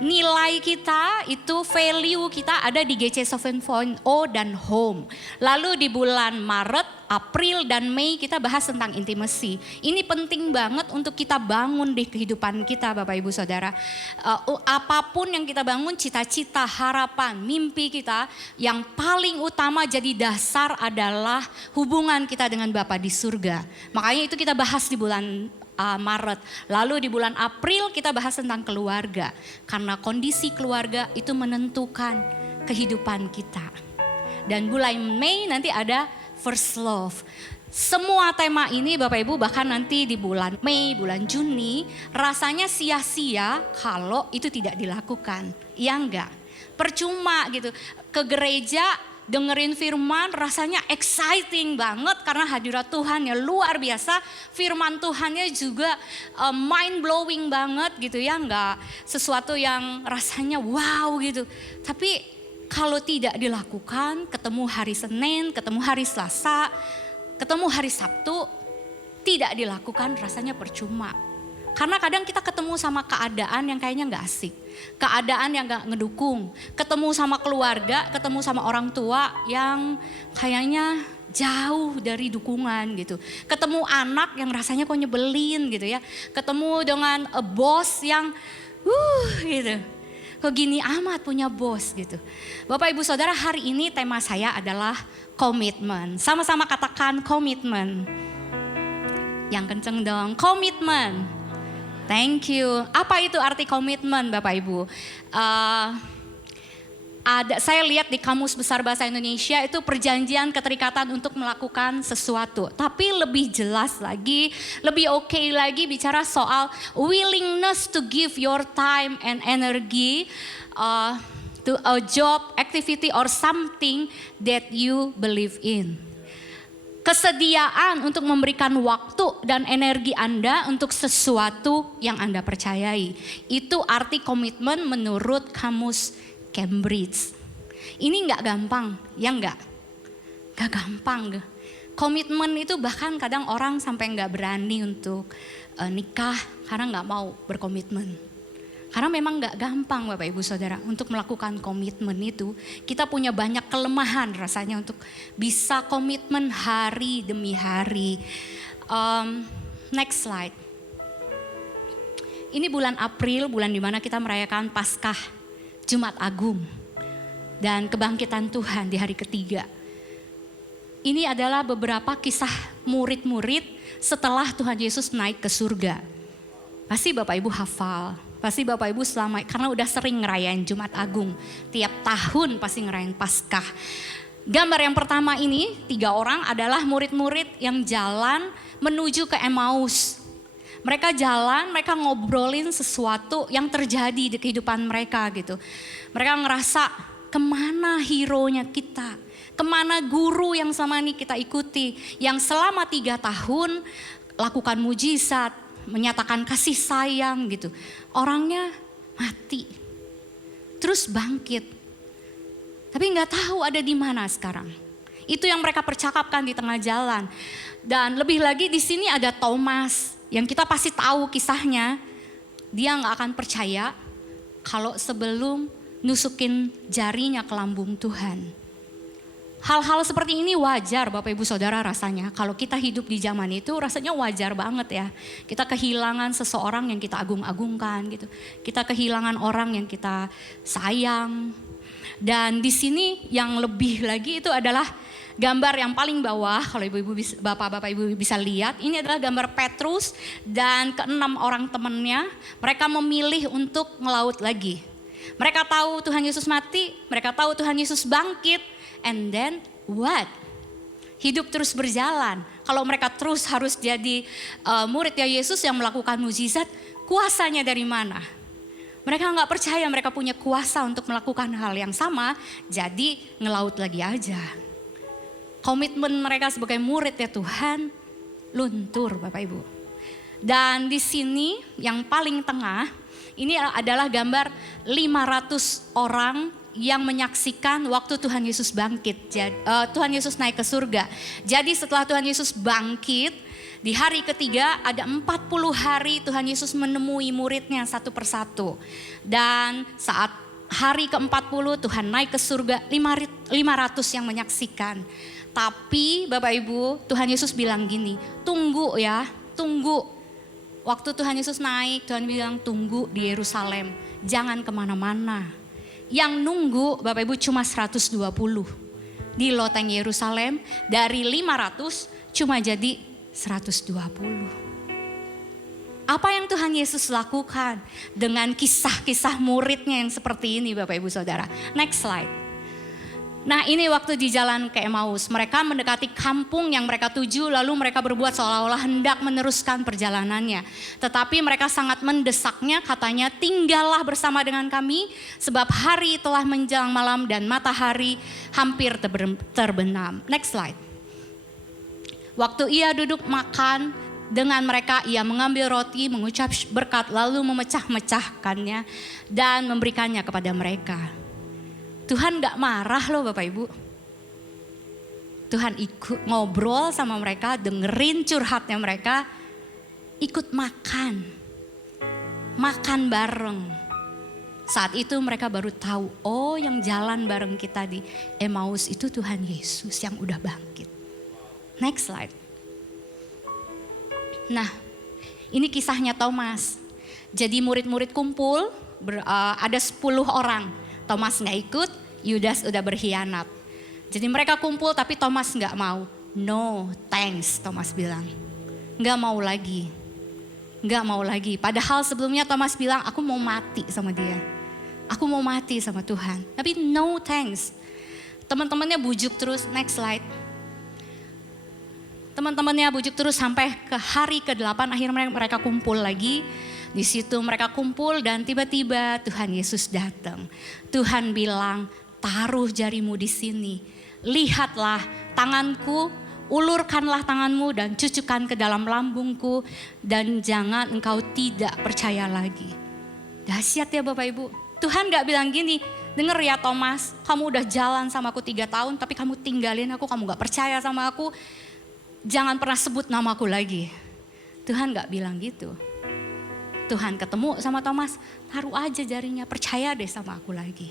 Nilai kita itu, value kita ada di GC 7.0 dan Home. Lalu di bulan Maret, April dan Mei kita bahas tentang intimacy. Ini penting banget untuk kita bangun di kehidupan kita Bapak Ibu Saudara. Apapun yang kita bangun, cita-cita, harapan, mimpi kita, yang paling utama jadi dasar adalah hubungan kita dengan Bapa di surga. Makanya itu kita bahas di bulan Maret. Lalu di bulan April kita bahas tentang keluarga. Karena kondisi keluarga itu menentukan kehidupan kita. Dan bulan Mei nanti ada First Love. Semua tema ini Bapak Ibu bahkan nanti di bulan Mei, bulan Juni rasanya sia-sia kalau itu tidak dilakukan. Ya enggak? Percuma gitu. Ke gereja dengerin firman rasanya exciting banget karena hadirat Tuhan ya luar biasa. Firman Tuhannya juga mind blowing banget gitu ya, enggak sesuatu yang rasanya wow gitu. Tapi kalau tidak dilakukan, ketemu hari Senin, ketemu hari Selasa, ketemu hari Sabtu, tidak dilakukan rasanya percuma. Karena kadang kita ketemu sama keadaan yang kayaknya gak asik. Keadaan yang gak ngedukung. Ketemu sama keluarga, ketemu sama orang tua yang kayaknya jauh dari dukungan gitu. Ketemu anak yang rasanya kok nyebelin gitu ya. Ketemu dengan bos yang gitu. Kok gini amat punya bos gitu. Bapak Ibu Saudara, hari ini tema saya adalah komitmen. Sama-sama katakan komitmen. Yang kenceng dong, komitmen. Thank you. Apa itu arti komitmen Bapak Ibu? Saya lihat di Kamus Besar Bahasa Indonesia itu perjanjian keterikatan untuk melakukan sesuatu. Tapi lebih jelas lagi, lebih oke lagi bicara soal willingness to give your time and energy to a job, activity, or something that you believe in. Kesediaan untuk memberikan waktu dan energi Anda untuk sesuatu yang Anda percayai. Itu arti komitmen menurut Kamus Cambridge. Ini nggak gampang, ya nggak? Nggak gampang. Komitmen itu bahkan kadang orang sampai nggak berani untuk nikah karena nggak mau berkomitmen. Karena memang gak gampang Bapak Ibu Saudara untuk melakukan komitmen itu. Kita punya banyak kelemahan rasanya untuk bisa komitmen hari demi hari. Next slide. Ini bulan April, bulan dimana kita merayakan Paskah, Jumat Agung. Dan kebangkitan Tuhan di hari ketiga. Ini adalah beberapa kisah murid-murid setelah Tuhan Yesus naik ke surga. Pasti Bapak Ibu hafal. Pasti Bapak Ibu karena udah sering ngerayain Jumat Agung. Tiap tahun pasti ngerayain Paskah. Gambar yang pertama ini 3 orang adalah murid-murid yang jalan menuju ke Emmaus. Mereka jalan, mereka ngobrolin sesuatu yang terjadi di kehidupan mereka gitu. Mereka ngerasa kemana hero-nya kita. Kemana guru yang selama ini kita ikuti. Yang selama 3 tahun lakukan mujizat, menyatakan kasih sayang gitu. Orangnya mati, terus bangkit. Tapi nggak tahu ada di mana sekarang. Itu yang mereka percakapkan di tengah jalan. Dan lebih lagi di sini ada Thomas yang kita pasti tahu kisahnya. Dia nggak akan percaya kalau sebelum nusukin jarinya ke lambung Tuhan. Hal-hal seperti ini wajar Bapak Ibu Saudara rasanya. Kalau kita hidup di zaman itu rasanya wajar banget ya. Kita kehilangan seseorang yang kita agung-agungkan gitu. Kita kehilangan orang yang kita sayang. Dan di sini yang lebih lagi itu adalah gambar yang paling bawah. Kalau Bapak Ibu bisa lihat. Ini adalah gambar Petrus dan ke-6 orang temannya. Mereka memilih untuk melaut lagi. Mereka tahu Tuhan Yesus mati. Mereka tahu Tuhan Yesus bangkit. And then what? Hidup terus berjalan. Kalau mereka terus harus jadi muridnya Yesus yang melakukan mukjizat, kuasanya dari mana? Mereka nggak percaya mereka punya kuasa untuk melakukan hal yang sama, jadi ngelaut lagi aja. Komitmen mereka sebagai muridnya Tuhan luntur Bapak Ibu. Dan di sini yang paling tengah, ini adalah gambar 500 orang yang menyaksikan waktu Tuhan Yesus bangkit. Tuhan Yesus naik ke surga. Jadi setelah Tuhan Yesus bangkit, di hari ketiga ada 40 hari Tuhan Yesus menemui muridnya satu persatu. Dan saat hari ke-40 Tuhan naik ke surga, 500 yang menyaksikan. Tapi Bapak Ibu, Tuhan Yesus bilang gini, tunggu ya, tunggu. Waktu Tuhan Yesus naik, Tuhan bilang tunggu di Yerusalem, jangan kemana-mana. Yang nunggu Bapak Ibu cuma 120 di loteng Yerusalem, dari 500 cuma jadi 120. Apa yang Tuhan Yesus lakukan dengan kisah-kisah muridnya yang seperti ini Bapak Ibu Saudara. Next slide. Nah ini waktu di jalan ke Emmaus, mereka mendekati kampung yang mereka tuju, lalu mereka berbuat seolah-olah hendak meneruskan perjalanannya. Tetapi mereka sangat mendesaknya, katanya tinggallah bersama dengan kami, sebab hari telah menjelang malam dan matahari hampir terbenam. Next slide. Waktu ia duduk makan dengan mereka, ia mengambil roti, mengucap berkat, lalu memecah-mecahkannya dan memberikannya kepada mereka. Tuhan gak marah loh Bapak Ibu. Tuhan ikut ngobrol sama mereka, dengerin curhatnya mereka, ikut makan. Makan bareng. Saat itu mereka baru tahu, oh yang jalan bareng kita di Emmaus itu Tuhan Yesus yang udah bangkit. Next slide. Nah ini kisahnya Thomas. Jadi murid-murid kumpul, ada 10 orang. Thomas gak ikut, Yudas udah berkhianat. Jadi mereka kumpul tapi Thomas gak mau. No thanks Thomas bilang. Gak mau lagi. Gak mau lagi. Padahal sebelumnya Thomas bilang aku mau mati sama dia. Aku mau mati sama Tuhan. Tapi no thanks. Teman-temannya bujuk terus. Next slide. Teman-temannya bujuk terus sampai ke hari ke-8. Akhirnya mereka kumpul lagi. Di situ mereka kumpul dan tiba-tiba Tuhan Yesus datang. Tuhan bilang, taruh jarimu di sini. Lihatlah tanganku, ulurkanlah tanganmu dan cucukkan ke dalam lambungku. Dan jangan engkau tidak percaya lagi. Dahsyat ya Bapak Ibu. Tuhan gak bilang gini, denger ya Thomas, kamu udah jalan sama aku 3 tahun tapi kamu tinggalin aku, kamu gak percaya sama aku. Jangan pernah sebut namaku lagi. Tuhan gak bilang gitu. Tuhan ketemu sama Thomas, taruh aja jarinya, percaya deh sama aku lagi.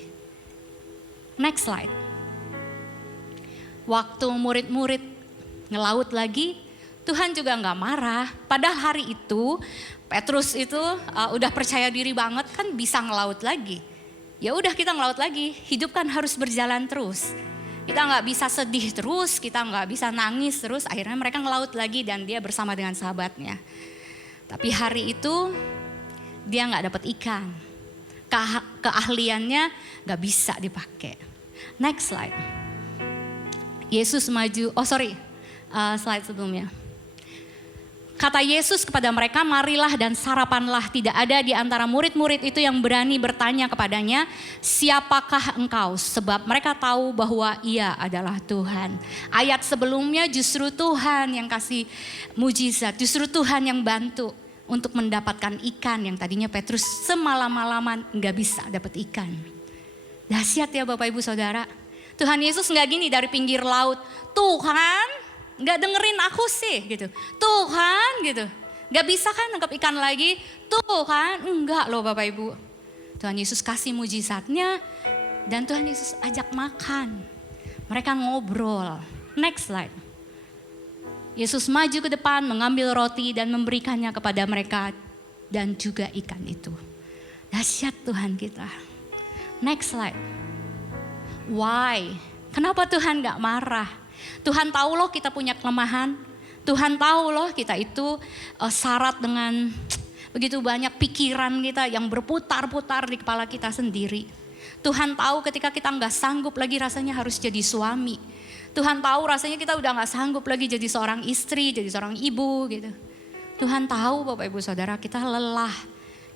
Next slide. Waktu murid-murid ngelaut lagi, Tuhan juga gak marah. Padahal hari itu Petrus itu udah percaya diri banget kan bisa ngelaut lagi. Ya udah kita ngelaut lagi, hidup kan harus berjalan terus. Kita nggak bisa sedih terus, kita nggak bisa nangis terus. Akhirnya mereka ngelaut lagi dan dia bersama dengan sahabatnya. Tapi hari itu dia nggak dapat ikan. Keahliannya nggak bisa dipakai. Next slide. Yesus maju, slide sebelumnya. Kata Yesus kepada mereka, marilah dan sarapanlah. Tidak ada di antara murid-murid itu yang berani bertanya kepadanya, siapakah engkau? Sebab mereka tahu bahwa ia adalah Tuhan. Ayat sebelumnya justru Tuhan yang kasih mujizat, justru Tuhan yang bantu untuk mendapatkan ikan yang tadinya Petrus semalam-malaman nggak bisa dapat ikan. Dahsyat ya Bapak Ibu Saudara. Tuhan Yesus nggak gini dari pinggir laut, Tuhan gak dengerin aku sih gitu. Tuhan gitu. Gak bisa kan nangkep ikan lagi. Tuhan enggak loh Bapak Ibu. Tuhan Yesus kasih mujizatnya. Dan Tuhan Yesus ajak makan. Mereka ngobrol. Next slide. Yesus maju ke depan mengambil roti dan memberikannya kepada mereka. Dan juga ikan itu. Dahsyat Tuhan kita. Next slide. Why? Kenapa Tuhan gak marah? Tuhan tahu loh kita punya kelemahan. Tuhan tahu loh kita itu syarat dengan begitu banyak pikiran kita yang berputar-putar di kepala kita sendiri. Tuhan tahu ketika kita nggak sanggup lagi rasanya harus jadi suami. Tuhan tahu rasanya kita udah nggak sanggup lagi jadi seorang istri, jadi seorang ibu gitu. Tuhan tahu Bapak Ibu Saudara kita lelah,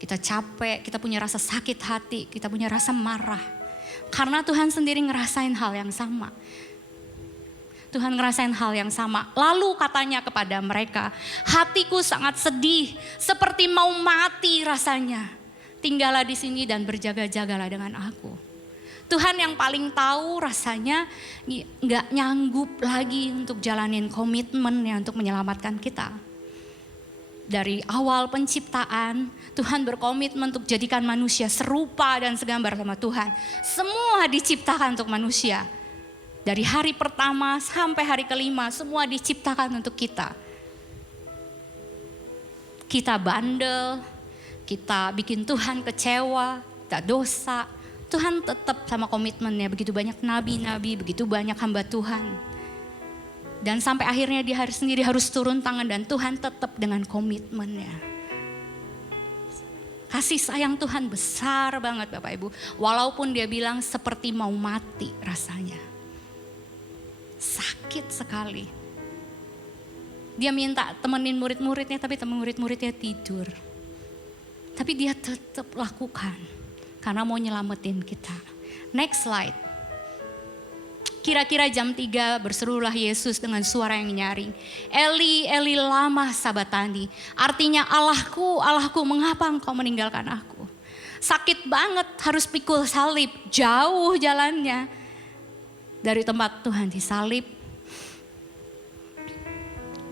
kita capek, kita punya rasa sakit hati, kita punya rasa marah. Karena Tuhan sendiri ngerasain hal yang sama. Tuhan ngerasain hal yang sama. Lalu katanya kepada mereka, hatiku sangat sedih, seperti mau mati rasanya. Tinggallah di sini dan berjaga-jagalah dengan aku. Tuhan yang paling tahu rasanya nggak nyanggup lagi untuk jalanin komitmennya untuk menyelamatkan kita. Dari awal penciptaan, Tuhan berkomitmen untuk jadikan manusia serupa dan segambar sama Tuhan. Semua diciptakan untuk manusia. Dari hari pertama sampai hari kelima semua diciptakan untuk kita. Kita bandel, kita bikin Tuhan kecewa, kita dosa. Tuhan tetap sama komitmennya, begitu banyak nabi-nabi, begitu banyak hamba Tuhan. Dan sampai akhirnya dia sendiri harus turun tangan dan Tuhan tetap dengan komitmennya. Kasih sayang Tuhan besar banget Bapak Ibu. Walaupun dia bilang seperti mau mati rasanya. Sakit sekali. Dia minta temenin murid-muridnya tapi temen murid-muridnya tidur. Tapi dia tetap lakukan karena mau nyelamatin kita. Next slide. Kira-kira jam 3 berserulah Yesus dengan suara yang nyaring. Eli, Eli lama sabatani. Artinya Allahku, Allahku mengapa engkau meninggalkan aku. Sakit banget harus pikul salib. Jauh jalannya. Dari tempat Tuhan disalib,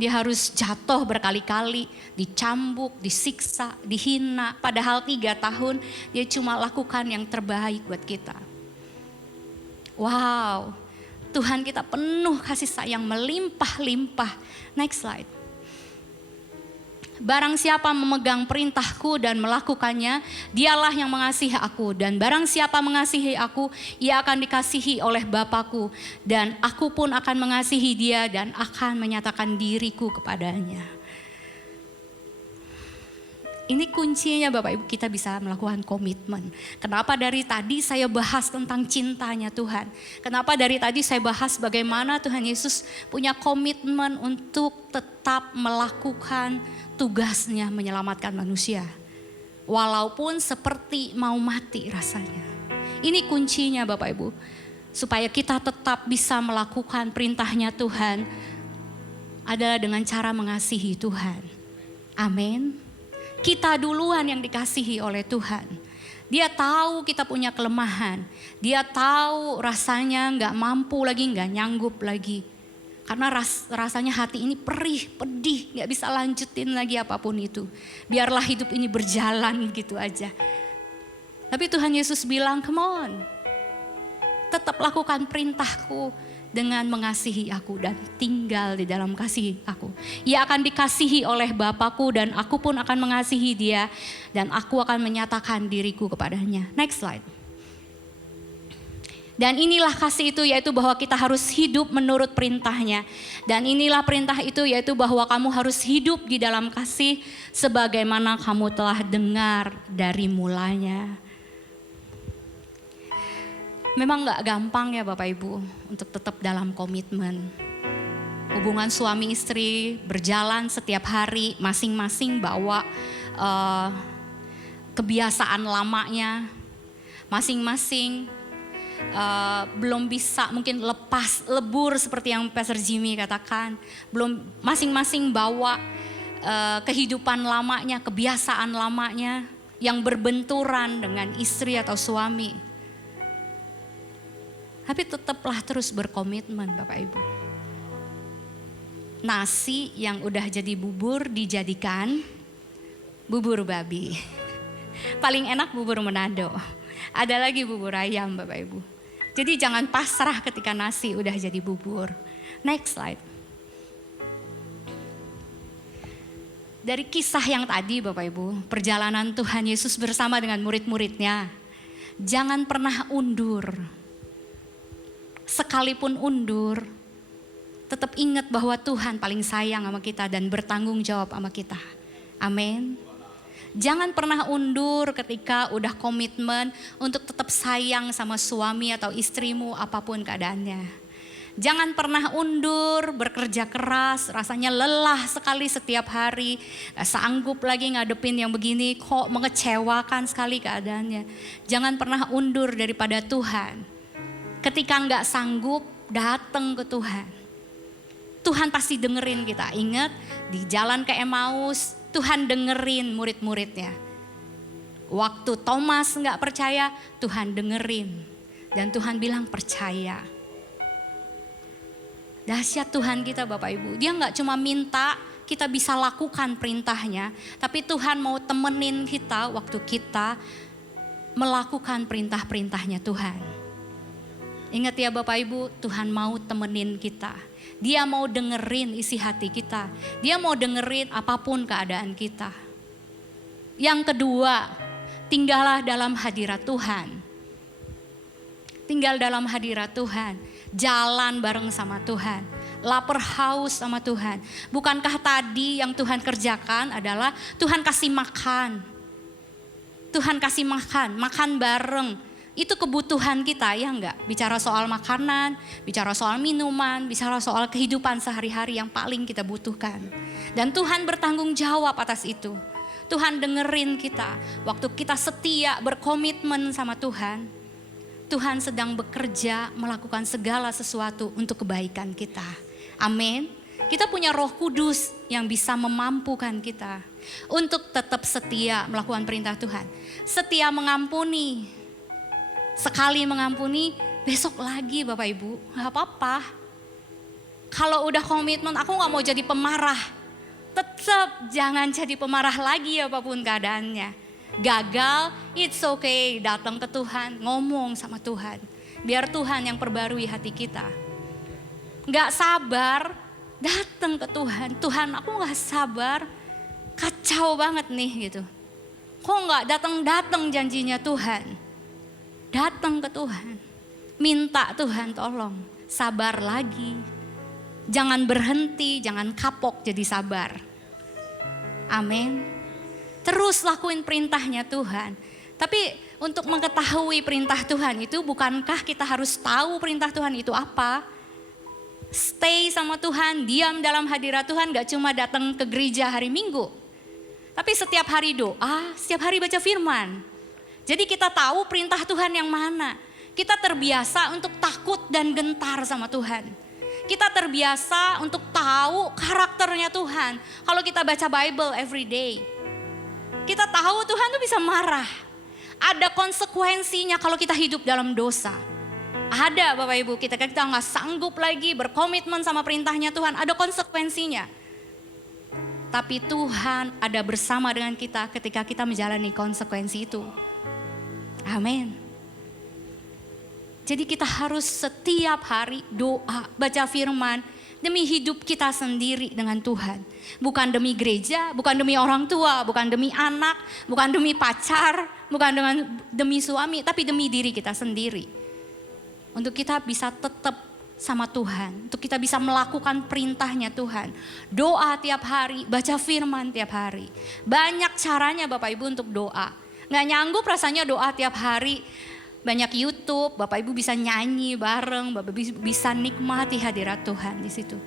dia harus jatuh berkali-kali, dicambuk, disiksa, dihina. Padahal 3 tahun dia cuma lakukan yang terbaik buat kita. Wow, Tuhan kita penuh kasih sayang melimpah-limpah. Next slide. Barang siapa memegang perintahku dan melakukannya, dialah yang mengasihi aku. Dan barang siapa mengasihi aku, ia akan dikasihi oleh Bapa-Ku. Dan aku pun akan mengasihi dia dan akan menyatakan diriku kepadanya. Ini kuncinya Bapak Ibu, kita bisa melakukan komitmen. Kenapa dari tadi saya bahas tentang cintanya Tuhan? Kenapa dari tadi saya bahas bagaimana Tuhan Yesus punya komitmen untuk tetap melakukan tugasnya menyelamatkan manusia. Walaupun seperti mau mati rasanya. Ini kuncinya Bapak Ibu. Supaya kita tetap bisa melakukan perintahnya Tuhan adalah dengan cara mengasihi Tuhan. Amin. Kita duluan yang dikasihi oleh Tuhan. Dia tahu kita punya kelemahan. Dia tahu rasanya gak mampu lagi, gak nyanggup lagi. Karena rasanya hati ini perih, pedih, gak bisa lanjutin lagi apapun itu. Biarlah hidup ini berjalan gitu aja. Tapi Tuhan Yesus bilang, come on. Tetap lakukan perintahku dengan mengasihi aku dan tinggal di dalam kasih aku. Ia akan dikasihi oleh Bapakku dan aku pun akan mengasihi dia dan aku akan menyatakan diriku kepadanya. Next slide. Dan inilah kasih itu, yaitu bahwa kita harus hidup menurut perintahnya. Dan inilah perintah itu, yaitu bahwa kamu harus hidup di dalam kasih sebagaimana kamu telah dengar dari mulanya. Memang gak gampang ya Bapak Ibu untuk tetap dalam komitmen. Hubungan suami istri berjalan setiap hari, masing-masing bawa kebiasaan lamanya. Masing-masing belum bisa mungkin lepas lebur seperti yang Pastor Jimmy katakan. Belum, masing-masing bawa kehidupan lamanya, kebiasaan lamanya yang berbenturan dengan istri atau suami. Tapi tetaplah terus berkomitmen Bapak Ibu. Nasi yang udah jadi bubur dijadikan bubur babi. Paling enak bubur Manado. Ada lagi bubur ayam Bapak Ibu. Jadi jangan pasrah ketika nasi udah jadi bubur. Next slide. Dari kisah yang tadi Bapak Ibu, perjalanan Tuhan Yesus bersama dengan murid-muridnya. Jangan pernah undur. Sekalipun undur, tetap ingat bahwa Tuhan paling sayang sama kita dan bertanggung jawab sama kita. Amin. Jangan pernah undur ketika udah komitmen untuk tetap sayang sama suami atau istrimu apapun keadaannya. Jangan pernah undur, bekerja keras, rasanya lelah sekali setiap hari. Gak sanggup lagi ngadepin yang begini, kok mengecewakan sekali keadaannya. Jangan pernah undur daripada Tuhan. Ketika nggak sanggup, datang ke Tuhan. Tuhan pasti dengerin kita. Ingat, di jalan ke Emmaus, Tuhan dengerin murid-muridnya. Waktu Thomas nggak percaya, Tuhan dengerin. Dan Tuhan bilang percaya. Dahsyat Tuhan kita Bapak Ibu. Dia nggak cuma minta kita bisa lakukan perintahnya. Tapi Tuhan mau temenin kita waktu kita melakukan perintah-perintahnya Tuhan. Ingat ya Bapak Ibu, Tuhan mau temenin kita. Dia mau dengerin isi hati kita. Dia mau dengerin apapun keadaan kita. Yang kedua, tinggallah dalam hadirat Tuhan. Tinggal dalam hadirat Tuhan. Jalan bareng sama Tuhan. Lapar haus sama Tuhan. Bukankah tadi yang Tuhan kerjakan adalah Tuhan kasih makan. Tuhan kasih makan, makan bareng. Itu kebutuhan kita ya enggak? Bicara soal makanan, bicara soal minuman, bicara soal kehidupan sehari-hari yang paling kita butuhkan. Dan Tuhan bertanggung jawab atas itu. Tuhan dengerin kita. Waktu kita setia berkomitmen sama Tuhan, Tuhan sedang bekerja melakukan segala sesuatu untuk kebaikan kita. Amin. Kita punya Roh Kudus yang bisa memampukan kita untuk tetap setia melakukan perintah Tuhan. Setia mengampuni. Sekali mengampuni, besok lagi Bapak Ibu, gak apa-apa. Kalau udah komitmen, aku gak mau jadi pemarah. Tetap jangan jadi pemarah lagi apapun keadaannya. Gagal, it's okay, datang ke Tuhan, ngomong sama Tuhan. Biar Tuhan yang perbarui hati kita. Gak sabar, datang ke Tuhan. Tuhan aku gak sabar, kacau banget nih gitu. Kok gak datang-datang janjinya Tuhan? Datang ke Tuhan, minta Tuhan tolong, sabar lagi. Jangan berhenti, jangan kapok jadi sabar. Amin. Terus lakuin perintahnya Tuhan. Tapi untuk mengetahui perintah Tuhan itu bukankah kita harus tahu perintah Tuhan itu apa? Stay sama Tuhan, diam dalam hadirat Tuhan, gak cuma datang ke gereja hari Minggu. Tapi setiap hari doa, setiap hari baca firman. Jadi kita tahu perintah Tuhan yang mana. Kita terbiasa untuk takut dan gentar sama Tuhan. Kita terbiasa untuk tahu karakternya Tuhan. Kalau kita baca Bible every day, kita tahu Tuhan tuh bisa marah. Ada konsekuensinya kalau kita hidup dalam dosa. Ada Bapak Ibu, kita nggak sanggup lagi berkomitmen sama perintahnya Tuhan, ada konsekuensinya. Tapi Tuhan ada bersama dengan kita ketika kita menjalani konsekuensi itu. Amin. Jadi kita harus setiap hari doa, baca firman demi hidup kita sendiri dengan Tuhan. Bukan demi gereja, bukan demi orang tua, bukan demi anak, bukan demi pacar, bukan demi suami, tapi demi diri kita sendiri. Untuk kita bisa tetap sama Tuhan, untuk kita bisa melakukan perintahnya Tuhan. Doa tiap hari, baca firman tiap hari. Banyak caranya Bapak Ibu untuk doa. Gak nyanggup rasanya doa tiap hari. Banyak YouTube, Bapak Ibu bisa nyanyi bareng, Bapak Ibu bisa nikmati hadirat Tuhan di situ.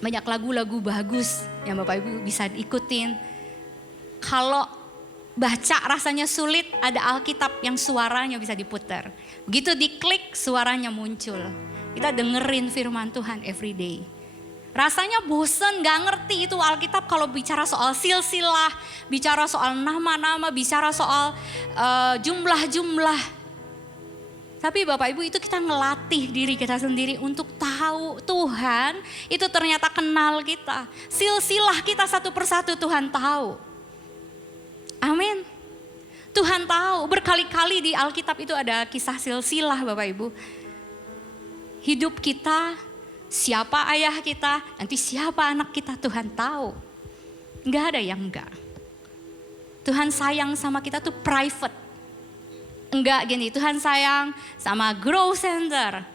Banyak lagu-lagu bagus yang Bapak Ibu bisa ikutin. Kalau baca rasanya sulit, ada Alkitab yang suaranya bisa diputar. Begitu diklik, suaranya muncul. Kita dengerin firman Tuhan every day. Rasanya bosen, gak ngerti itu Alkitab kalau bicara soal silsilah, bicara soal nama-nama, bicara soal jumlah-jumlah. Tapi Bapak Ibu itu kita ngelatih diri kita sendiri untuk tahu Tuhan itu ternyata kenal kita. Silsilah kita satu persatu Tuhan tahu. Amin. Tuhan tahu, berkali-kali di Alkitab itu ada kisah silsilah Bapak Ibu. Hidup kita, siapa ayah kita, nanti siapa anak kita Tuhan tahu. Enggak ada yang enggak. Tuhan sayang sama kita tuh private. Enggak gini, Tuhan sayang sama Grow Center.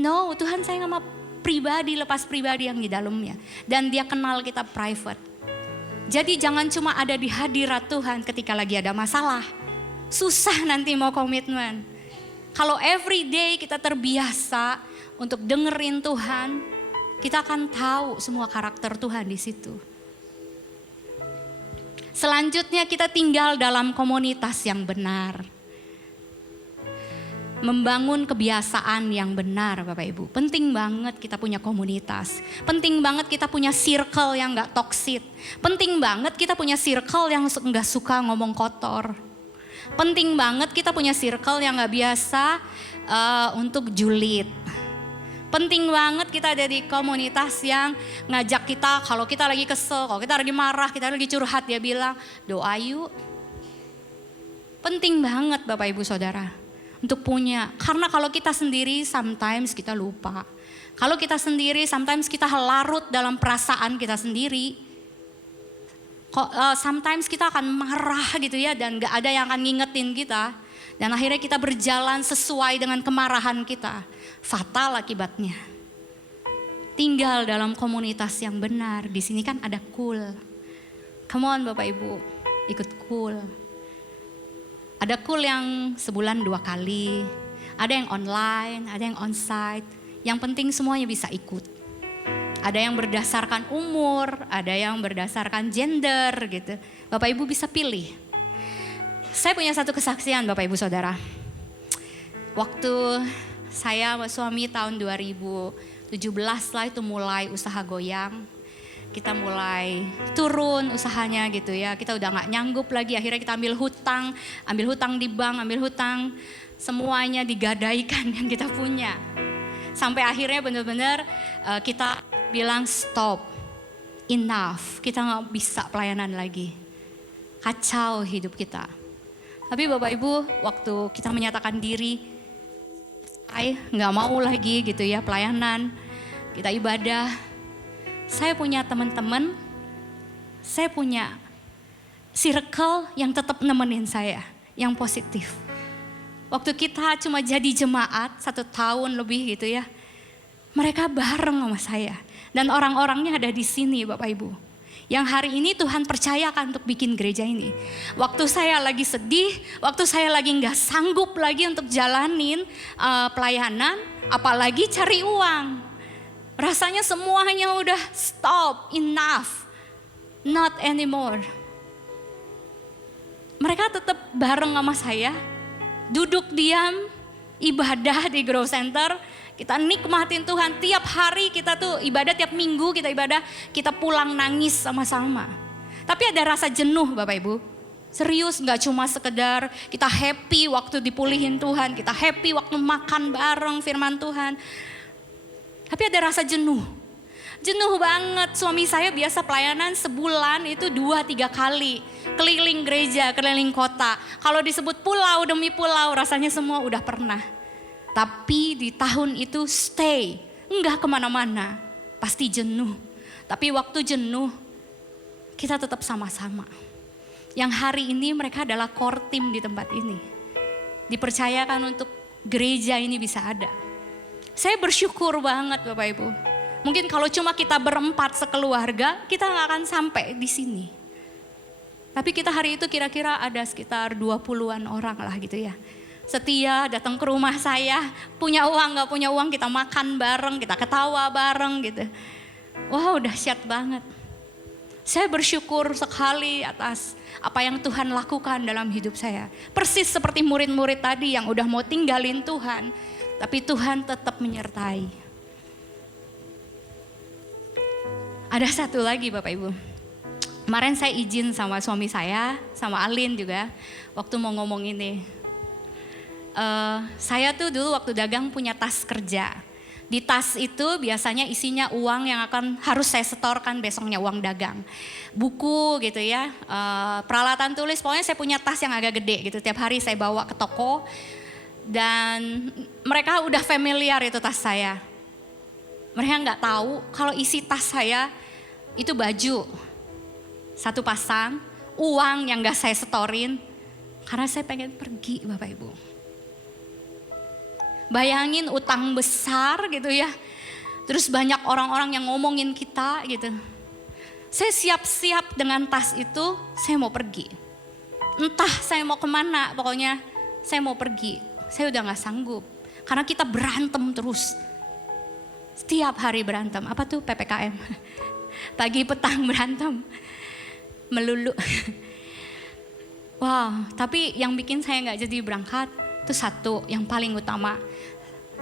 No, Tuhan sayang sama pribadi, lepas pribadi yang di dalamnya. Dan dia kenal kita private. Jadi jangan cuma ada di hadirat Tuhan ketika lagi ada masalah. Susah nanti mau komitmen. Kalau every day kita terbiasa untuk dengerin Tuhan, kita akan tahu semua karakter Tuhan di situ. Selanjutnya kita tinggal dalam komunitas yang benar. Membangun kebiasaan yang benar Bapak Ibu. Penting banget kita punya komunitas. Penting banget kita punya circle yang gak toksik. Penting banget kita punya circle yang gak suka ngomong kotor. Penting banget kita punya circle yang gak biasa untuk julid. Penting banget kita ada di komunitas yang ngajak kita kalau kita lagi kesel, kalau kita lagi marah, kita lagi curhat, dia bilang doa yuk. Penting banget Bapak Ibu Saudara untuk punya. Karena kalau kita sendiri sometimes kita lupa. Kalau kita sendiri sometimes kita larut dalam perasaan kita sendiri. Sometimes kita akan marah gitu ya dan gak ada yang akan ngingetin kita. Dan akhirnya kita berjalan sesuai dengan kemarahan kita. Fatal akibatnya. Tinggal dalam komunitas yang benar. Di sini kan ada cool. Come on Bapak Ibu, ikut cool. Ada cool yang sebulan 2 kali. Ada yang online, ada yang onsite. Yang penting semuanya bisa ikut. Ada yang berdasarkan umur, ada yang berdasarkan gender gitu. Bapak Ibu bisa pilih. Saya punya satu kesaksian Bapak Ibu Saudara. Waktu saya sama suami tahun 2017 lah itu mulai usaha goyang. Kita mulai turun usahanya gitu ya. Kita udah gak nyanggup lagi, akhirnya kita ambil hutang di bank, ambil hutang. Semuanya digadaikan yang kita punya. Sampai akhirnya benar-benar kita bilang stop, enough. Kita gak bisa pelayanan lagi. Kacau hidup kita. Tapi Bapak Ibu waktu kita menyatakan diri, gak mau lagi gitu ya pelayanan, kita ibadah. Saya punya teman-teman, saya punya circle yang tetap nemenin saya, yang positif. Waktu kita cuma jadi jemaat 1 tahun lebih gitu ya, mereka bareng sama saya. Dan orang-orangnya ada di sini Bapak Ibu. Yang hari ini Tuhan percayakan untuk bikin gereja ini. Waktu saya lagi sedih, waktu saya lagi gak sanggup lagi untuk jalanin pelayanan, apalagi cari uang. Rasanya semuanya udah stop, enough. Not anymore. Mereka tetap bareng sama saya, duduk diam, ibadah di Grow Center. Kita nikmatin Tuhan, tiap hari kita tuh ibadah, tiap minggu kita ibadah, kita pulang nangis sama-sama. Tapi ada rasa jenuh Bapak Ibu. Serius, gak cuma sekedar kita happy waktu dipulihin Tuhan, kita happy waktu makan bareng firman Tuhan. Tapi ada rasa jenuh. Jenuh banget, suami saya biasa pelayanan sebulan itu 2-3 kali. Keliling gereja, keliling kota. Kalau disebut pulau demi pulau rasanya semua udah pernah. Tapi di tahun itu stay, enggak kemana-mana. Pasti jenuh. Tapi waktu jenuh kita tetap sama-sama. Yang hari ini mereka adalah core team di tempat ini. Dipercayakan untuk gereja ini bisa ada. Saya bersyukur banget Bapak Ibu. Mungkin kalau cuma kita berempat sekeluarga, kita gak akan sampai di sini. Tapi kita hari itu kira-kira ada sekitar 20-an orang lah gitu ya. Setia datang ke rumah saya, punya uang gak punya uang, kita makan bareng, kita ketawa bareng gitu. Wow, dahsyat banget. Saya bersyukur sekali atas apa yang Tuhan lakukan dalam hidup saya. Persis seperti murid-murid tadi yang udah mau tinggalin Tuhan, tapi Tuhan tetap menyertai. Ada satu lagi Bapak Ibu. Kemarin saya izin sama suami saya, sama Alin juga, waktu mau ngomong ini. Saya tuh dulu waktu dagang punya tas kerja. Di tas itu biasanya isinya uang yang harus saya setorkan besoknya, uang dagang. Buku gitu ya, peralatan tulis, pokoknya saya punya tas yang agak gede gitu. Tiap hari saya bawa ke toko dan mereka udah familiar itu tas saya. Mereka nggak tahu kalau isi tas saya itu baju. Satu pasang, uang yang nggak saya setorin karena saya pengen pergi Bapak Ibu. Bayangin utang besar gitu ya. Terus banyak orang-orang yang ngomongin kita gitu. Saya siap-siap dengan tas itu, saya mau pergi. Entah saya mau kemana, pokoknya saya mau pergi. Saya udah gak sanggup. Karena kita berantem terus. Setiap hari berantem, apa tuh PPKM? Pagi petang berantem. Melulu. Wow, tapi yang bikin saya gak jadi berangkat, itu satu yang paling utama.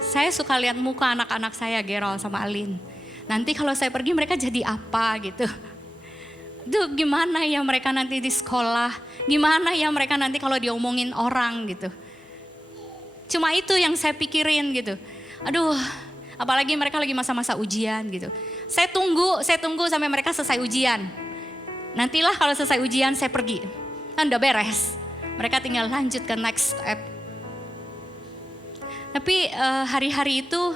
Saya suka lihat muka anak-anak saya, Gerald sama Alin. Nanti kalau saya pergi mereka jadi apa gitu. Duh, gimana ya mereka nanti di sekolah. Gimana ya mereka nanti kalau diomongin orang gitu. Cuma itu yang saya pikirin gitu. Aduh, apalagi mereka lagi masa-masa ujian gitu. Saya tunggu sampai mereka selesai ujian. Nantilah kalau selesai ujian saya pergi. Kan udah beres. Mereka tinggal lanjut ke next step. Tapi hari-hari itu,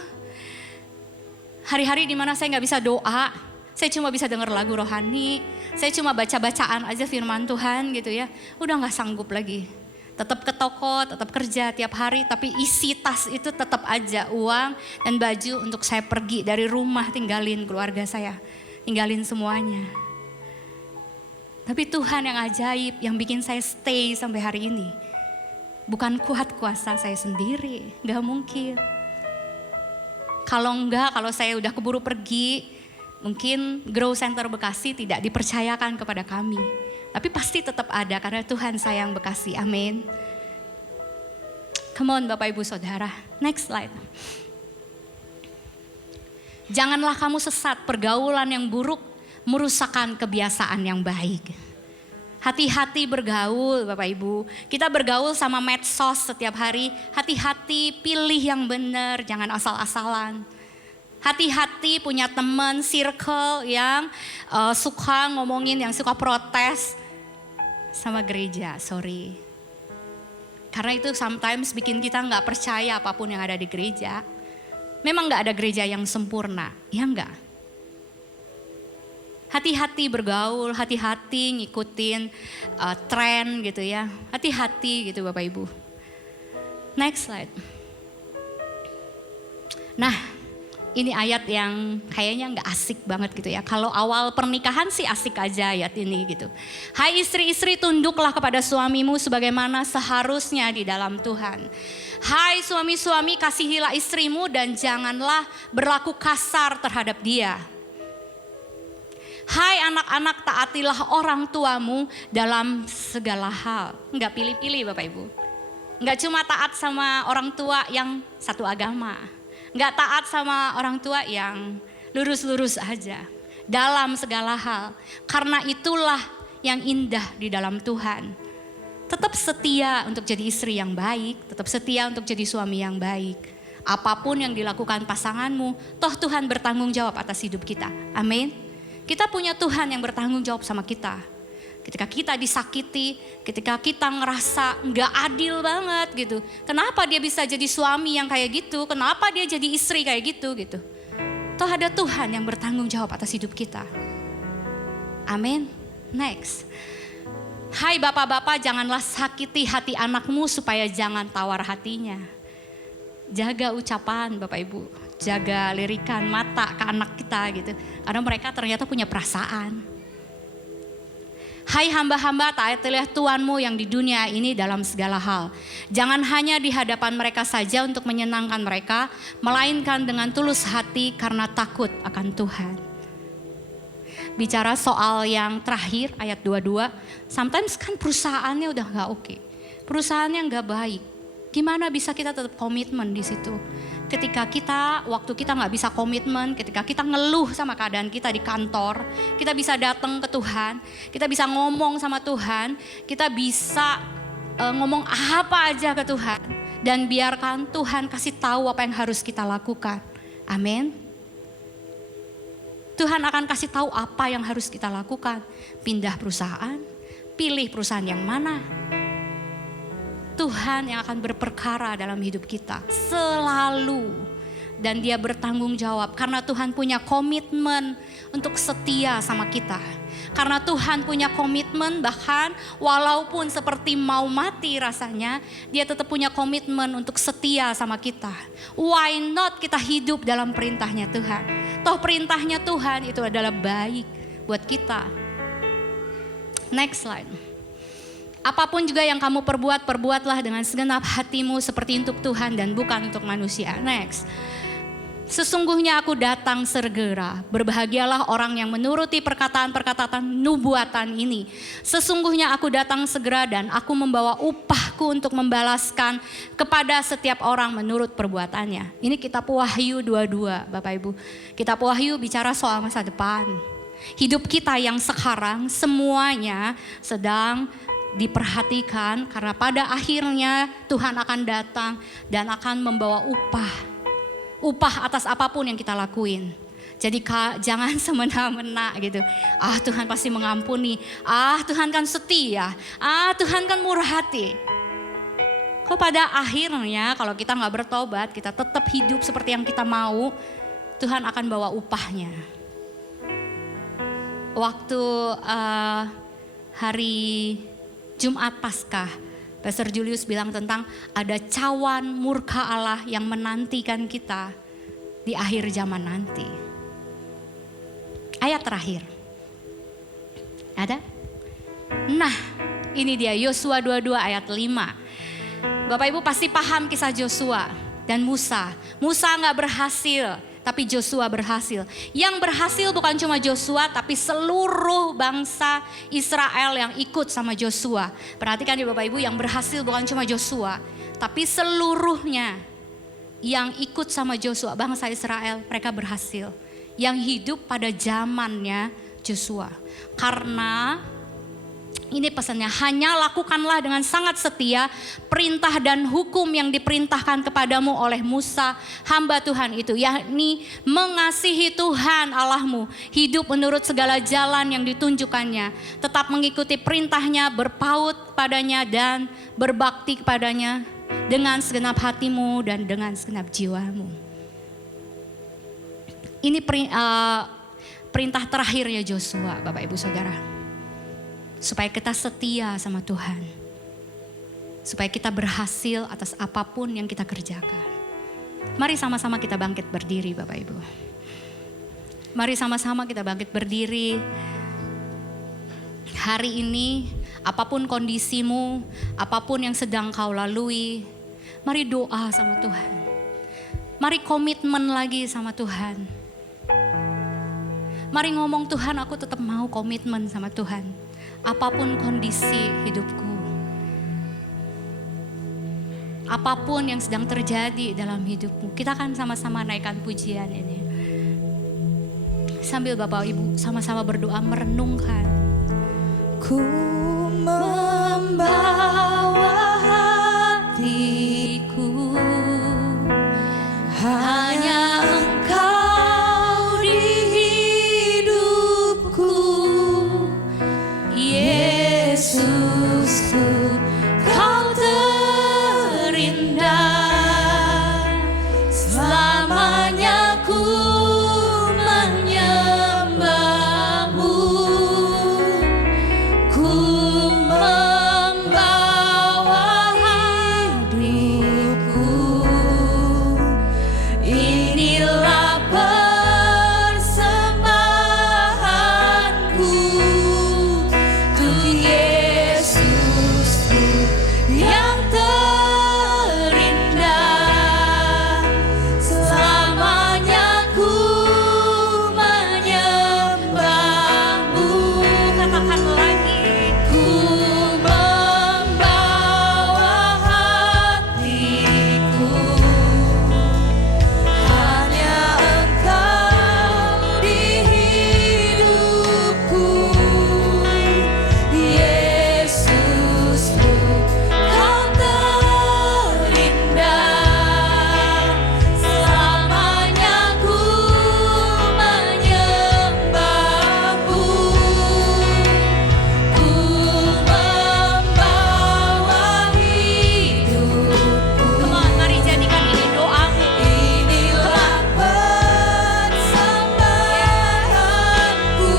hari-hari dimana saya gak bisa doa, saya cuma bisa dengar lagu rohani, saya cuma baca-bacaan aja firman Tuhan gitu ya, udah gak sanggup lagi. Tetap ke toko, tetap kerja tiap hari, tapi isi tas itu tetap aja uang dan baju untuk saya pergi dari rumah, tinggalin keluarga saya, tinggalin semuanya. Tapi Tuhan yang ajaib, yang bikin saya stay sampai hari ini. Bukan kuat kuasa saya sendiri, gak mungkin. Kalau saya udah keburu pergi, mungkin Grow Center Bekasi tidak dipercayakan kepada kami. Tapi pasti tetap ada karena Tuhan sayang Bekasi, amin. Come on Bapak Ibu Saudara, next slide. Janganlah kamu sesat, pergaulan yang buruk merusakkan kebiasaan yang baik. Hati-hati bergaul Bapak Ibu. Kita bergaul sama medsos setiap hari. Hati-hati pilih yang benar, jangan asal-asalan. Hati-hati punya teman, circle yang suka ngomongin, yang suka protes sama gereja, sorry. Karena itu sometimes bikin kita gak percaya apapun yang ada di gereja. Memang gak ada gereja yang sempurna, ya enggak? Hati-hati bergaul, hati-hati ngikutin tren gitu ya. Hati-hati gitu Bapak Ibu. Next slide. Nah, ini ayat yang kayaknya gak asik banget gitu ya. Kalau awal pernikahan sih asik aja ayat ini gitu. Hai istri-istri, tunduklah kepada suamimu sebagaimana seharusnya di dalam Tuhan. Hai suami-suami, kasihilah istrimu dan janganlah berlaku kasar terhadap dia. Hai anak-anak, taatilah orang tuamu dalam segala hal. Enggak pilih-pilih Bapak Ibu. Enggak cuma taat sama orang tua yang satu agama. Enggak taat sama orang tua yang lurus-lurus aja. Dalam segala hal. Karena itulah yang indah di dalam Tuhan. Tetap setia untuk jadi istri yang baik. Tetap setia untuk jadi suami yang baik. Apapun yang dilakukan pasanganmu, toh Tuhan bertanggung jawab atas hidup kita. Amin. Kita punya Tuhan yang bertanggung jawab sama kita. Ketika kita disakiti, ketika kita ngerasa nggak adil banget gitu. Kenapa dia bisa jadi suami yang kayak gitu? Kenapa dia jadi istri kayak gitu gitu? Toh ada Tuhan yang bertanggung jawab atas hidup kita. Amin. Next. Hai bapak-bapak, janganlah sakiti hati anakmu supaya jangan tawar hatinya. Jaga ucapan Bapak Ibu, jaga lirikan mata ke anak kita gitu. Karena mereka ternyata punya perasaan. Hai hamba-hamba, taatilah Tuhanmu yang di dunia ini dalam segala hal. Jangan hanya di hadapan mereka saja untuk menyenangkan mereka, melainkan dengan tulus hati karena takut akan Tuhan. Bicara soal yang terakhir ayat 22, sometimes kan perusahaannya udah gak oke. Perusahaannya gak baik. Gimana bisa kita tetap komitmen di situ? Ketika waktu kita nggak bisa komitmen, ketika kita ngeluh sama keadaan kita di kantor, kita bisa datang ke Tuhan, kita bisa ngomong sama Tuhan, kita bisa ngomong apa aja ke Tuhan, dan biarkan Tuhan kasih tahu apa yang harus kita lakukan. Amin. Tuhan akan kasih tahu apa yang harus kita lakukan. Pindah perusahaan, pilih perusahaan yang mana. Tuhan yang akan berperkara dalam hidup kita selalu, dan dia bertanggung jawab karena Tuhan punya komitmen untuk setia sama kita. Karena Tuhan punya komitmen, bahkan walaupun seperti mau mati rasanya, dia tetap punya komitmen untuk setia sama kita. Why not kita hidup dalam perintahnya Tuhan? Toh perintahnya Tuhan itu adalah baik buat kita. Next slide. Apapun juga yang kamu perbuat, perbuatlah dengan segenap hatimu seperti untuk Tuhan dan bukan untuk manusia. Next. Sesungguhnya aku datang segera. Berbahagialah orang yang menuruti perkataan-perkataan nubuatan ini. Sesungguhnya aku datang segera dan aku membawa upahku untuk membalaskan kepada setiap orang menurut perbuatannya. Ini kitab Wahyu 22, Bapak Ibu. Kitab Wahyu bicara soal masa depan. Hidup kita yang sekarang semuanya sedang diperhatikan karena pada akhirnya Tuhan akan datang dan akan membawa upah atas apapun yang kita lakuin. Jadi jangan semena-mena gitu. Tuhan pasti mengampuni. Tuhan kan setia. Tuhan kan murah hati. Kok pada akhirnya kalau kita gak bertobat, kita tetap hidup seperti yang kita mau, Tuhan akan bawa upahnya. Waktu hari Jumat Paskah, Pastor Julius bilang tentang ada cawan murka Allah yang menantikan kita di akhir zaman nanti. Ayat terakhir. Ada? Nah, ini dia Yosua 22 ayat 5. Bapak Ibu pasti paham kisah Yosua dan Musa. Musa gak berhasil, tapi Joshua berhasil. Yang berhasil bukan cuma Joshua, tapi seluruh bangsa Israel yang ikut sama Joshua. Perhatikan ya Bapak Ibu, yang berhasil bukan cuma Joshua, tapi seluruhnya yang ikut sama Joshua, bangsa Israel, mereka berhasil. Yang hidup pada zamannya Joshua. Karena ini pesannya, hanya lakukanlah dengan sangat setia perintah dan hukum yang diperintahkan kepadamu oleh Musa, hamba Tuhan itu, yakni mengasihi Tuhan Allahmu, hidup menurut segala jalan yang ditunjukkannya, tetap mengikuti perintahnya, berpaut padanya dan berbakti kepadanya dengan segenap hatimu dan dengan segenap jiwamu. Ini perintah terakhirnya Joshua, Bapak Ibu Saudara. Supaya kita setia sama Tuhan. Supaya kita berhasil atas apapun yang kita kerjakan. Mari sama-sama kita bangkit berdiri Bapak Ibu. Mari sama-sama kita bangkit berdiri. Hari ini apapun kondisimu, apapun yang sedang kau lalui, mari doa sama Tuhan. Mari komitmen lagi sama Tuhan. Mari ngomong, Tuhan aku tetap mau komitmen sama Tuhan. Apapun kondisi hidupku. Apapun yang sedang terjadi dalam hidupmu. Kita akan sama-sama naikkan pujian ini. Sambil Bapak Ibu sama-sama berdoa merenungkan. Ku membawa hatiku, hanya Engkau di hidupku, Yesusku, Kau terindah. Selamanya ku menyembahmu, ku membawa hidupku. Inilah persembahanku untuk Yesusku yang terindah. Selamanya ku menyembahmu. Katakan lagi. Ku membawa hatiku, hanya Engkau di hidupku, Yesusku, Kau terindah. Selamanya ku menyembahmu, ku membawa hidupku. Come on, mari jadikan ini doamu. Inilah persembahanku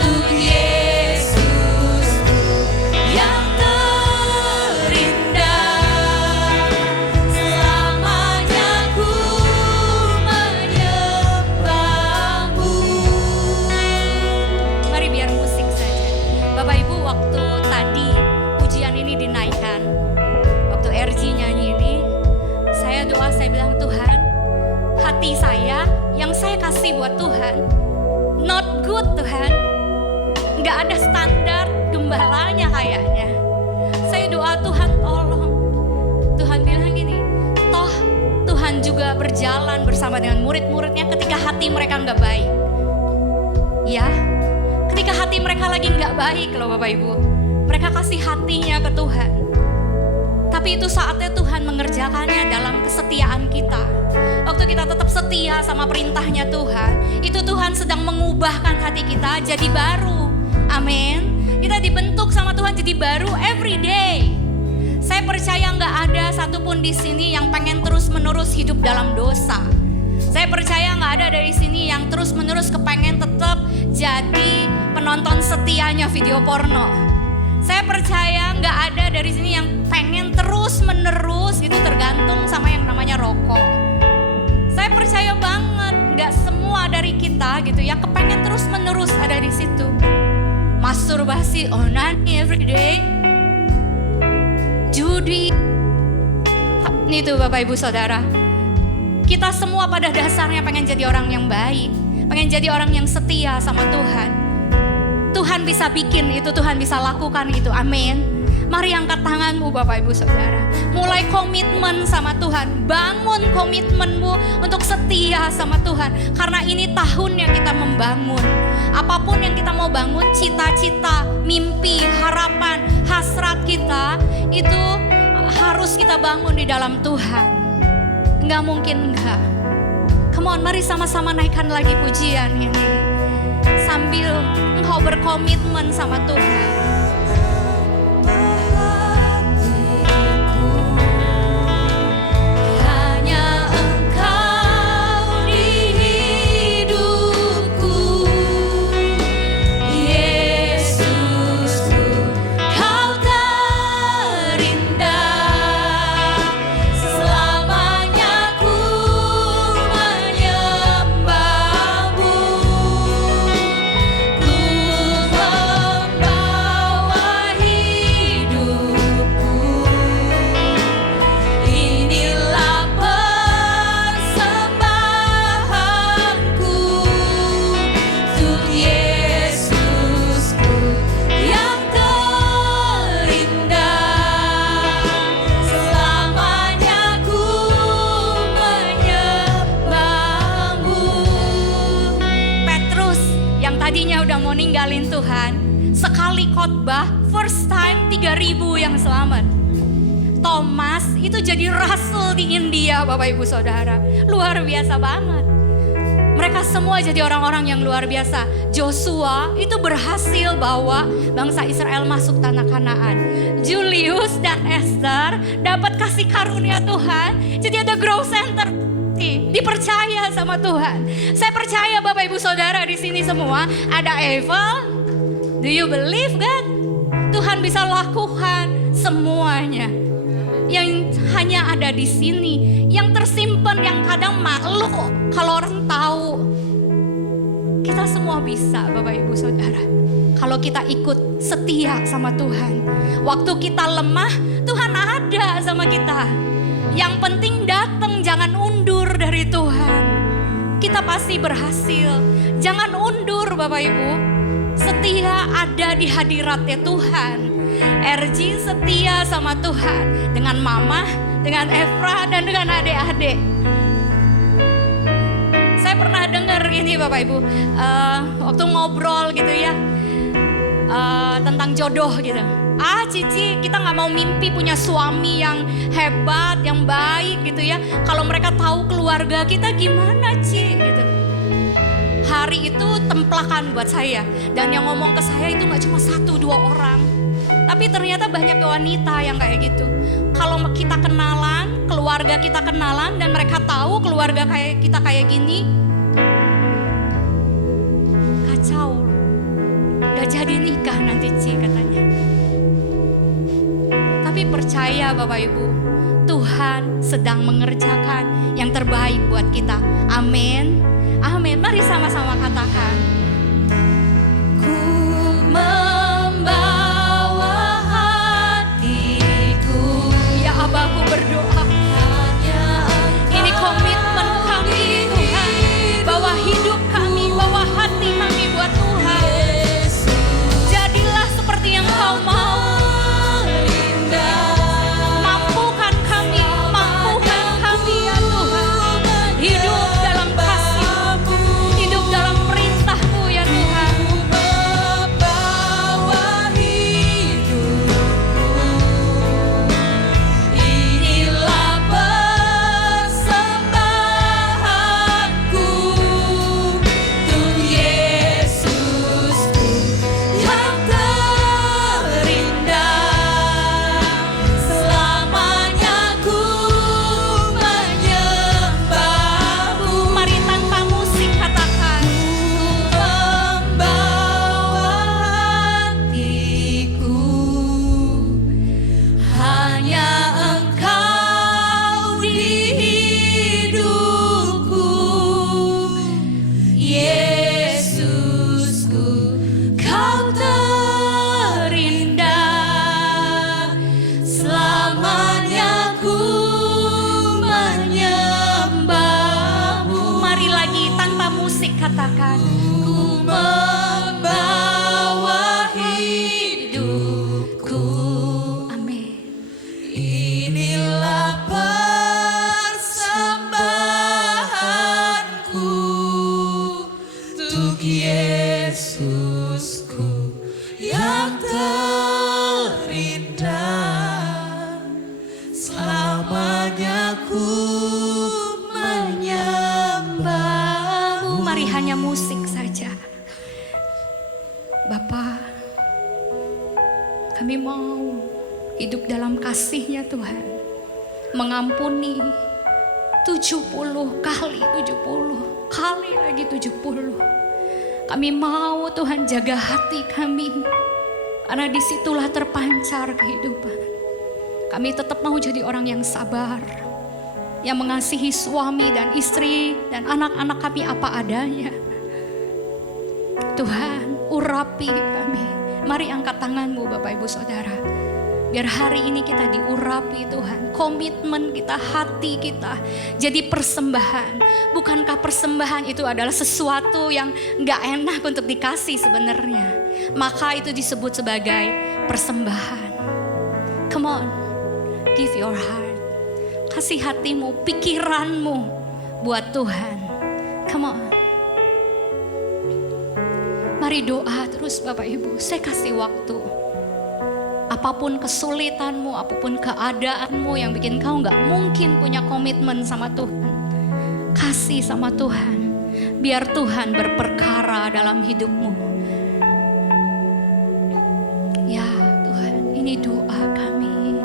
untuk Yesusku yang terindah. Selamanya ku menyembahmu. Mari biar musik saja. Bapak Ibu, waktu tadi pujian ini dinaikkan, waktu RG nyanyi ini, saya doa, saya bilang, Tuhan, hati saya yang saya kasih buat Tuhan, not good Tuhan. Nggak ada standar gembalanya kayaknya. Saya doa, Tuhan tolong. Tuhan bilang gini, toh Tuhan juga berjalan bersama dengan murid-muridnya ketika hati mereka nggak baik. Ya, ketika hati mereka lagi nggak baik loh Bapak Ibu. Mereka kasih hatinya ke Tuhan. Tapi itu saatnya Tuhan mengerjakannya dalam kesetiaan kita. Waktu kita tetap setia sama perintahnya Tuhan, itu Tuhan sedang mengubahkan hati kita jadi baru. Amin. Kita dibentuk sama Tuhan jadi baru every day. Saya percaya nggak ada satupun di sini yang pengen terus-menerus hidup dalam dosa. Saya percaya nggak ada dari sini yang terus-menerus kepengen tetap jadi penonton setianya video porno. Saya percaya nggak ada dari sini yang pengen terus-menerus gitu tergantung sama yang namanya rokok. Saya percaya banget nggak semua dari kita gitu ya kepengen terus-menerus ada di situ. Masturbasi, onani every day, judi. Nih tuh Bapak Ibu Saudara, kita semua pada dasarnya pengen jadi orang yang baik, pengen jadi orang yang setia sama Tuhan. Tuhan bisa bikin itu, Tuhan bisa lakukan itu, amin. Mari angkat tanganmu Bapak Ibu Saudara. Mulai komitmen sama Tuhan. Bangun komitmenmu untuk setia sama Tuhan. Karena ini tahun yang kita membangun. Apapun yang kita mau bangun, cita-cita, mimpi, harapan, hasrat kita, itu harus kita bangun di dalam Tuhan. Nggak mungkin enggak. Come on, mari sama-sama naikkan lagi pujian ini. Sambil engkau berkomitmen sama Tuhan. Ku membawa hatinya udah mau ninggalin Tuhan. Sekali khotbah, first time 3.000 yang selamat. Thomas itu jadi rasul di India, Bapak Ibu Saudara. Luar biasa banget. Mereka semua jadi orang-orang yang luar biasa. Joshua itu berhasil bawa bangsa Israel masuk tanah Kanaan. Julius dan Esther dapat kasih karunia Tuhan. Jadi ada grow center, dipercaya sama Tuhan. Saya percaya Bapak Ibu Saudara di sini semua ada Eiffel. Do you believe God? Tuhan bisa lakukan semuanya. Yang hanya ada di sini, yang tersimpan, yang kadang malu kalau orang tahu. Kita semua bisa, Bapak Ibu Saudara. Kalau kita ikut setia sama Tuhan. Waktu kita lemah, Tuhan ada sama kita. Yang penting datang, jangan undur dari Tuhan. Kita pasti berhasil. Jangan undur, Bapak Ibu. Setia ada di hadiratnya Tuhan. RG setia sama Tuhan. Dengan mama, dengan Efra, dan dengan adik-adik. Saya pernah dengar gini Bapak Ibu. Waktu ngobrol gitu ya. Tentang jodoh gitu. Cici, kita gak mau mimpi punya suami yang hebat, yang baik gitu ya. Kalau mereka tahu keluarga kita gimana Ci gitu. Hari itu templakan buat saya. Dan yang ngomong ke saya itu gak cuma 1-2 orang. Tapi ternyata banyak wanita yang kayak gitu. Kalau kita kenalan, keluarga kita kenalan dan mereka tahu keluarga kayak kita kayak gini, kacau. Gak jadi nikah nanti Ci katanya. Tapi percaya Bapak Ibu, Tuhan sedang mengerjakan yang terbaik buat kita. Amin. Amin. Mari sama-sama katakan. Ku membawa hatiku, ya Abahku berdoa. Ini komitmen kami Tuhan, bawa hidup kami, bawa hati kami buat Tuhan. Jadilah seperti yang Kau mau. Mampukan kami ya Tuhan. Hidup dalam kasih-Mu, hidup dalam perintah-Mu ya Tuhan. membawa hidupku. Inilah persembahanku untuk Yesusku yang terindah. Selamanya ku menyembah-Mu. Mari tanpa musik katakan. Membawa hatiku, hanya Engkau di hidupku. Yesusku, Kau terindah. Selamanya ku menyembah-Mu. Mari lagi tanpa musik katakan. Ku membawa hidupku. Amin. Inilah persembahanku untuk Yesusku yang terindah. Selamanya ku menyembah-Mu. Mari hanya musik saja. Bapa, kami mau hidup dalam kasih-Nya Tuhan. Mengampuni 70 kali 70, kali lagi 70. Kami mau Tuhan jaga hati kami. Karena disitulah terpancar kehidupan. Kami tetap mau jadi orang yang sabar. Yang mengasihi suami dan istri dan anak-anak kami apa adanya. Tuhan, urapi kami. Mari angkat tanganmu Bapak Ibu Saudara. Biar hari ini kita diurapi Tuhan. Komitmen kita, hati kita jadi persembahan. Bukankah persembahan itu adalah sesuatu yang gak enak untuk dikasih sebenarnya. Maka itu disebut sebagai persembahan. Come on, give your heart. Kasih hatimu, pikiranmu buat Tuhan. Come on. Mari doa terus Bapak Ibu, saya kasih waktu. Apapun kesulitanmu, apapun keadaanmu yang bikin kau gak mungkin punya komitmen sama Tuhan, kasih sama Tuhan. Biar Tuhan berperkara dalam hidupmu. Ya Tuhan, ini doa kami.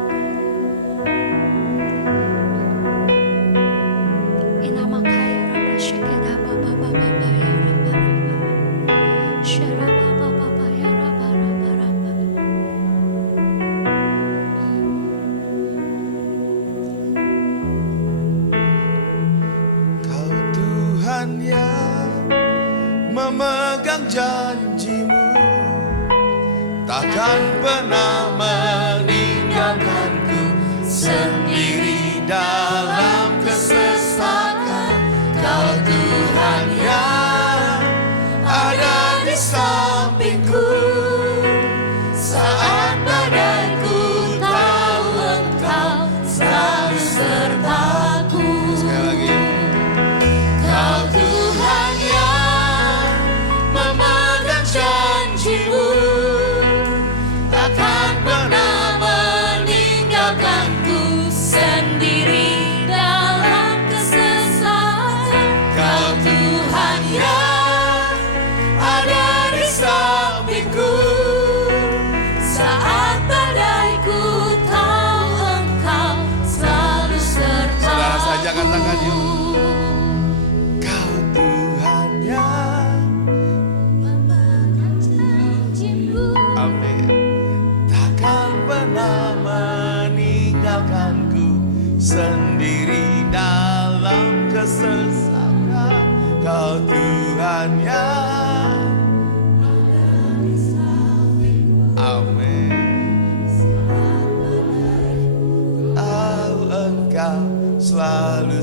Memegang janjimu, takkan pernah meninggalkanku sendiri dalam kesesakan. Kau Tuhan yang ada di sampingku saat badaiku, tahu Engkau selalu sertaku. Sekali lagi, Kau Tuhan yang memegang janjimu, takkan pernah meninggalkanku sendiri dalam kesesakan. Kau Tuhan yang ada di sampingku saat badaiku, tahu Engkau selalu sertaku. Saudara saja katakan yuk. Sendiri dalam kesesakan. Kau Tuhan yang amin. Engkau selalu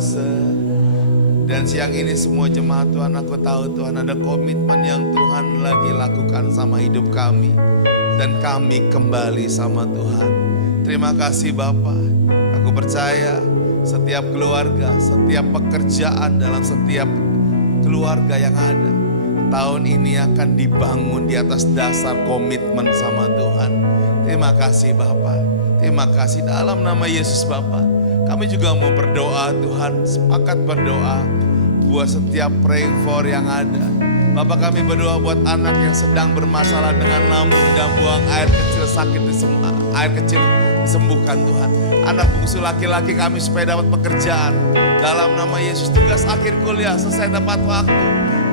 Dan siang ini semua jemaat Tuhan, aku tahu Tuhan ada komitmen yang Tuhan lagi lakukan sama hidup kami. Dan kami kembali sama Tuhan. Terima kasih Bapa. Aku percaya setiap keluarga, setiap pekerjaan dalam setiap keluarga yang ada, tahun ini akan dibangun di atas dasar komitmen sama Tuhan. Terima kasih Bapa. Terima kasih dalam nama Yesus Bapa. Kami juga mau berdoa Tuhan, sepakat berdoa buat setiap praying for yang ada. Bapak kami berdoa buat anak yang sedang bermasalah dengan lambung dan buang air kecil sakit, air kecil disembuhkan Tuhan. Anak bungsu laki-laki kami supaya dapat pekerjaan. Dalam nama Yesus, tugas akhir kuliah selesai tepat waktu.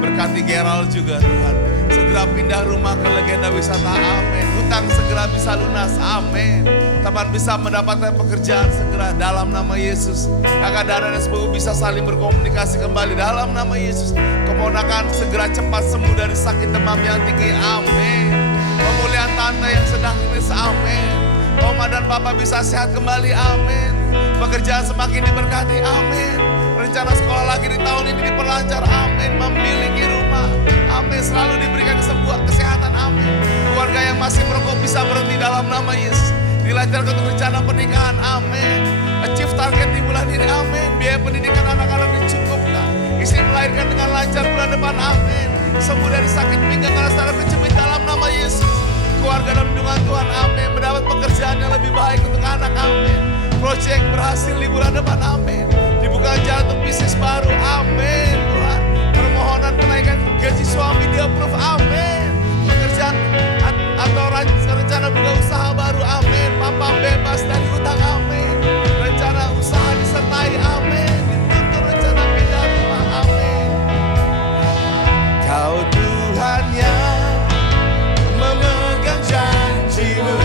Berkati Gerald juga Tuhan. Segera pindah rumah ke legenda wisata, amin. Hutang segera bisa lunas, amin. Teman bisa mendapatkan pekerjaan segera dalam nama Yesus. Kakak dan adik sepupu bisa saling berkomunikasi kembali dalam nama Yesus. Keponakan segera cepat sembuh dari sakit demam yang tinggi, amin. Pemulihan tante yang sedang kritis, amin. Oma dan papa bisa sehat kembali, amin. Pekerjaan semakin diberkati, amin. Rencana sekolah lagi di tahun ini diperlancar, amin. Memiliki rumah, amin. Selalu diberikan sebuah kesehatan, amin. Keluarga yang masih merokok bisa berhenti dalam nama Yesus. Dilancarkan untuk rencana pernikahan, amin. Achieve target di bulan ini, amin. Biaya pendidikan anak-anak dicukupkan. Istri melahirkan dengan lancar bulan depan, amin. Sembuh dari sakit pinggang karena saraf kejepit dalam nama Yesus. Keluarga dalam lindungan Tuhan, amin. Mendapat pekerjaan yang lebih baik untuk anak, amin. Proyek berhasil di bulan depan, amin. Dibuka jalan untuk bisnis baru, amin Tuhan. Permohonan kenaikan gaji suami di-approve, amin. Pekerjaan atau rencana buka usaha baru, amin. Papa bebas dari hutang, amin. Rencana usaha disertai, amin. Dituntut rencana pindah rumah, amin. Kau Tuhan yang memegang janjimu,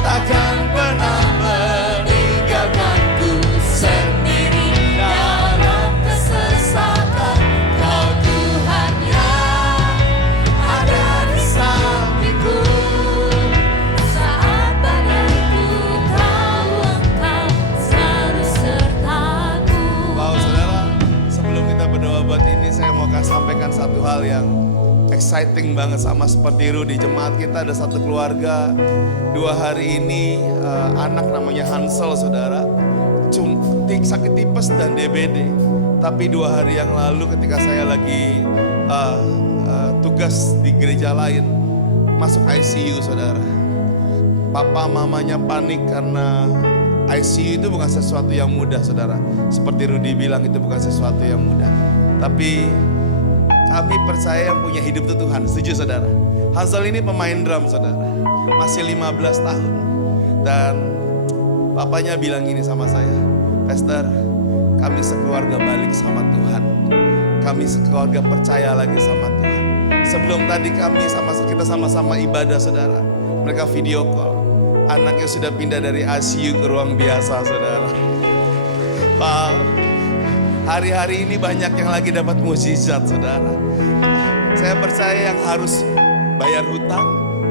takkan pernah meninggalkanku sendiri dalam kesesakan. Kau Tuhan yang ada di sampingku saat badaiku, tahu Engkau selalu sertaku. Wow saudara, sebelum kita berdoa buat ini, saya mau sampaikan satu hal yang exciting banget. Sama seperti Rudy, jemaat kita ada satu keluarga 2 hari ini, anak namanya Hansel saudara, sakit tipes dan DBD. Tapi 2 hari yang lalu ketika saya lagi tugas di gereja lain, masuk ICU saudara. Papa mamanya panik karena ICU itu bukan sesuatu yang mudah saudara. Seperti Rudy bilang itu bukan sesuatu yang mudah. Tapi kami percaya yang punya hidup itu Tuhan. Setuju saudara? Hansel ini pemain drum saudara. Masih 15 tahun. Dan papanya bilang gini sama saya, Pastor, kami sekeluarga balik sama Tuhan. Kami sekeluarga percaya lagi sama Tuhan. Sebelum tadi kita sama-sama ibadah saudara. Mereka video call. Anaknya sudah pindah dari ICU ke ruang biasa saudara. Pak, hari-hari ini banyak yang lagi dapat mukjizat saudara. Saya percaya yang harus bayar hutang,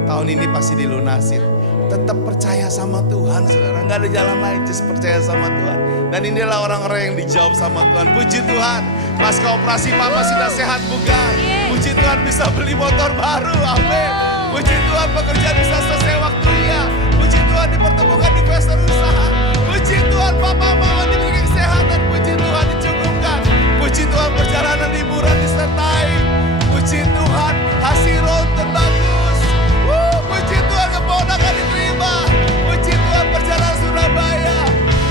tahun ini pasti dilunasin. Tetap percaya sama Tuhan saudara. Nggak ada jalan lain, just percaya sama Tuhan. Dan inilah orang-orang yang dijawab sama Tuhan. Puji Tuhan, pasca operasi Papa sudah sehat bukan? Puji Tuhan bisa beli motor baru, amin. Puji Tuhan pekerjaan bisa selesai waktunya. Puji Tuhan dipertemukan di investor usaha. Puji Tuhan Papa Mama diberi kesehatan. Puji Tuhan dicukupkan. Puji Tuhan perjalanan liburan disertai. Puji Tuhan hasil ronton bagus. Puji Tuhan keponakan diterima. Puji Tuhan perjalanan Surabaya.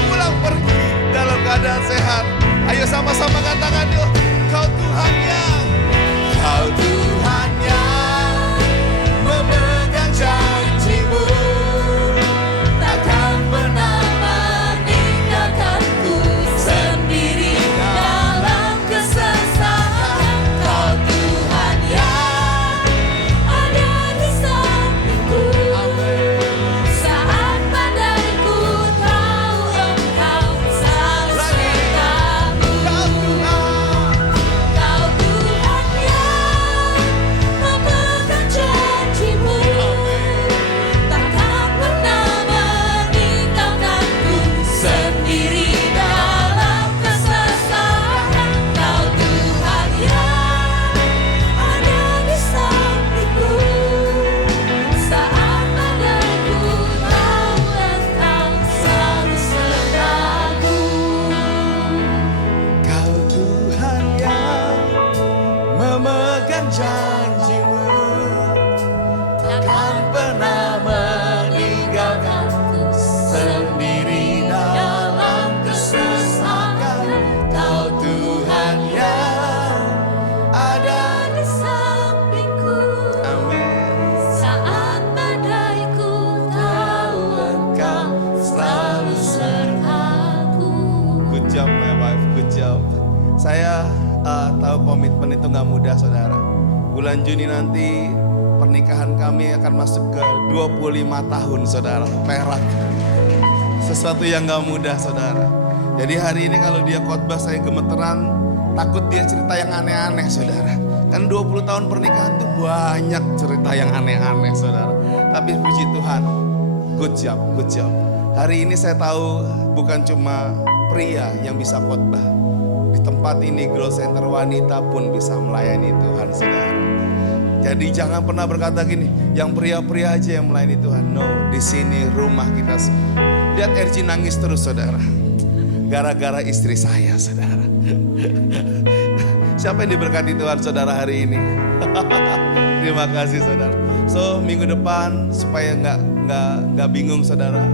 Pulang pergi dalam keadaan sehat. Ayo sama-sama katakan yuk. Kau Tuhan yang, Kau Tuhan yang memegang janji-Mu. Takkan pernah meninggalkanku sendiri dalam kesesakan. Kau Tuhan yang ada di sampingku. Saat badaiku tahu Engkau selalu sertaku. Kau Tuhan yang memegang janji-Mu. Takkan pernah meninggalkanku sendiri dalam kesesakan. Kau Tuhan yang ada di sampingku. Saat badaiku tahu Engkau selalu sertaku. Kau Tuhan yang memegang janji-Mu. Takkan pernah meninggalkanku sendiri dalam kesesakan. Kau Tuhan yang ada di sampingku. Amin. Saat badaiku tahu Engkau selalu sertaku. Good job my wife, good job. Saya tahu komitmen itu gak mudah saudara. Bulan Juni nanti pernikahan kami akan masuk ke 25 tahun saudara. Perak. Sesuatu yang gak mudah saudara. Jadi hari ini kalau dia khotbah saya gemeteran. Takut dia cerita yang aneh-aneh saudara. Kan 20 tahun pernikahan tuh banyak cerita yang aneh-aneh saudara. Tapi puji Tuhan, good job, good job. Hari ini saya tahu bukan cuma pria yang bisa khotbah. Di tempat ini Growth Center wanita pun bisa melayani Tuhan saudara. Jadi jangan pernah berkata gini, yang pria-pria aja yang melayani Tuhan. No, di sini rumah kita semua. Lihat Erji nangis terus saudara. Gara-gara istri saya saudara. Siapa yang diberkati Tuhan saudara hari ini? Terima kasih saudara. So minggu depan supaya nggak bingung saudara.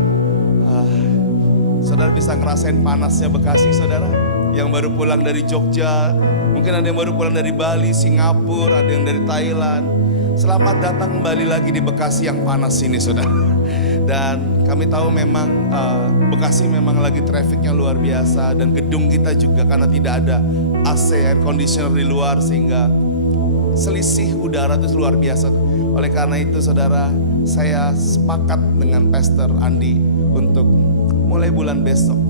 Saudara bisa ngerasain panasnya Bekasi saudara. Yang baru pulang dari Jogja, mungkin ada yang baru pulang dari Bali, Singapura, ada yang dari Thailand. Selamat datang kembali lagi di Bekasi yang panas ini saudara. Dan kami tahu memang Bekasi memang lagi trafficnya luar biasa. Dan gedung kita juga karena tidak ada AC, air conditioner di luar sehingga selisih udara itu luar biasa. Oleh karena itu saudara, saya sepakat dengan Pastor Andi untuk mulai bulan besok,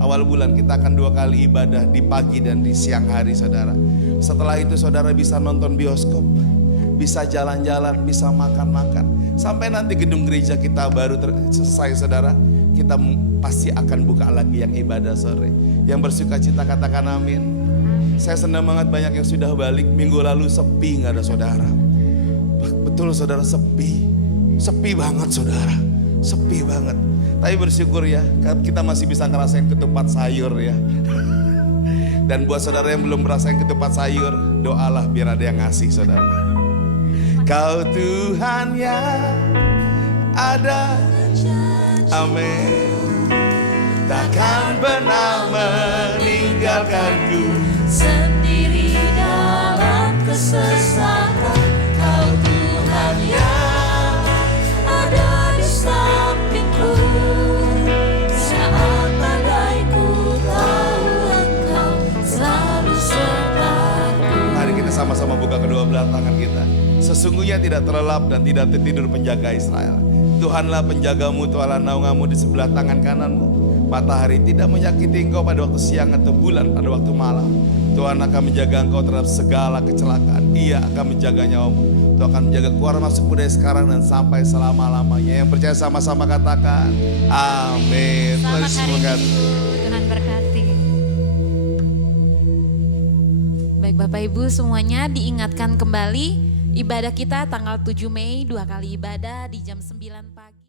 awal bulan kita akan 2 kali ibadah di pagi dan di siang hari saudara. Setelah itu saudara bisa nonton bioskop, bisa jalan-jalan, bisa makan-makan. Sampai nanti gedung gereja kita baru selesai saudara, kita pasti akan buka lagi yang ibadah sore. Yang bersuka cita katakan amin. Saya senang banget banyak yang sudah balik. Minggu lalu sepi gak ada saudara. Betul saudara, sepi. Sepi banget saudara, sepi banget. Tapi bersyukur ya, kita masih bisa ngerasain ketupat sayur ya. Dan buat saudara yang belum merasakan ketupat sayur, doalah biar ada yang ngasih saudara. Kau Tuhan yang ada, amin, takkan pernah meninggalkanku sendiri dalam kesesakan. Kau Tuhan yang ada di sampingku saat andaiku tahu Engkau selalu sertaku. Mari kita sama-sama buka kedua belah tangan kita. Sesungguhnya tidak terlelap dan tidak tertidur penjaga Israel. Tuhanlah penjagamu, Tuhanlah naunganmu di sebelah tangan kananmu. Matahari tidak menyakiti engkau pada waktu siang atau bulan pada waktu malam. Tuhan akan menjaga engkau terhadap segala kecelakaan. Ia akan menjaga nyawamu. Tuhan akan menjaga keluar masukmu dari sekarang dan sampai selama-lamanya. Yang percaya sama-sama katakan amin. Selamat hari Minggu, Tuhan berkati. Baik Bapak Ibu semuanya, diingatkan kembali ibadah kita tanggal 7 Mei 2 kali ibadah di jam 9 pagi.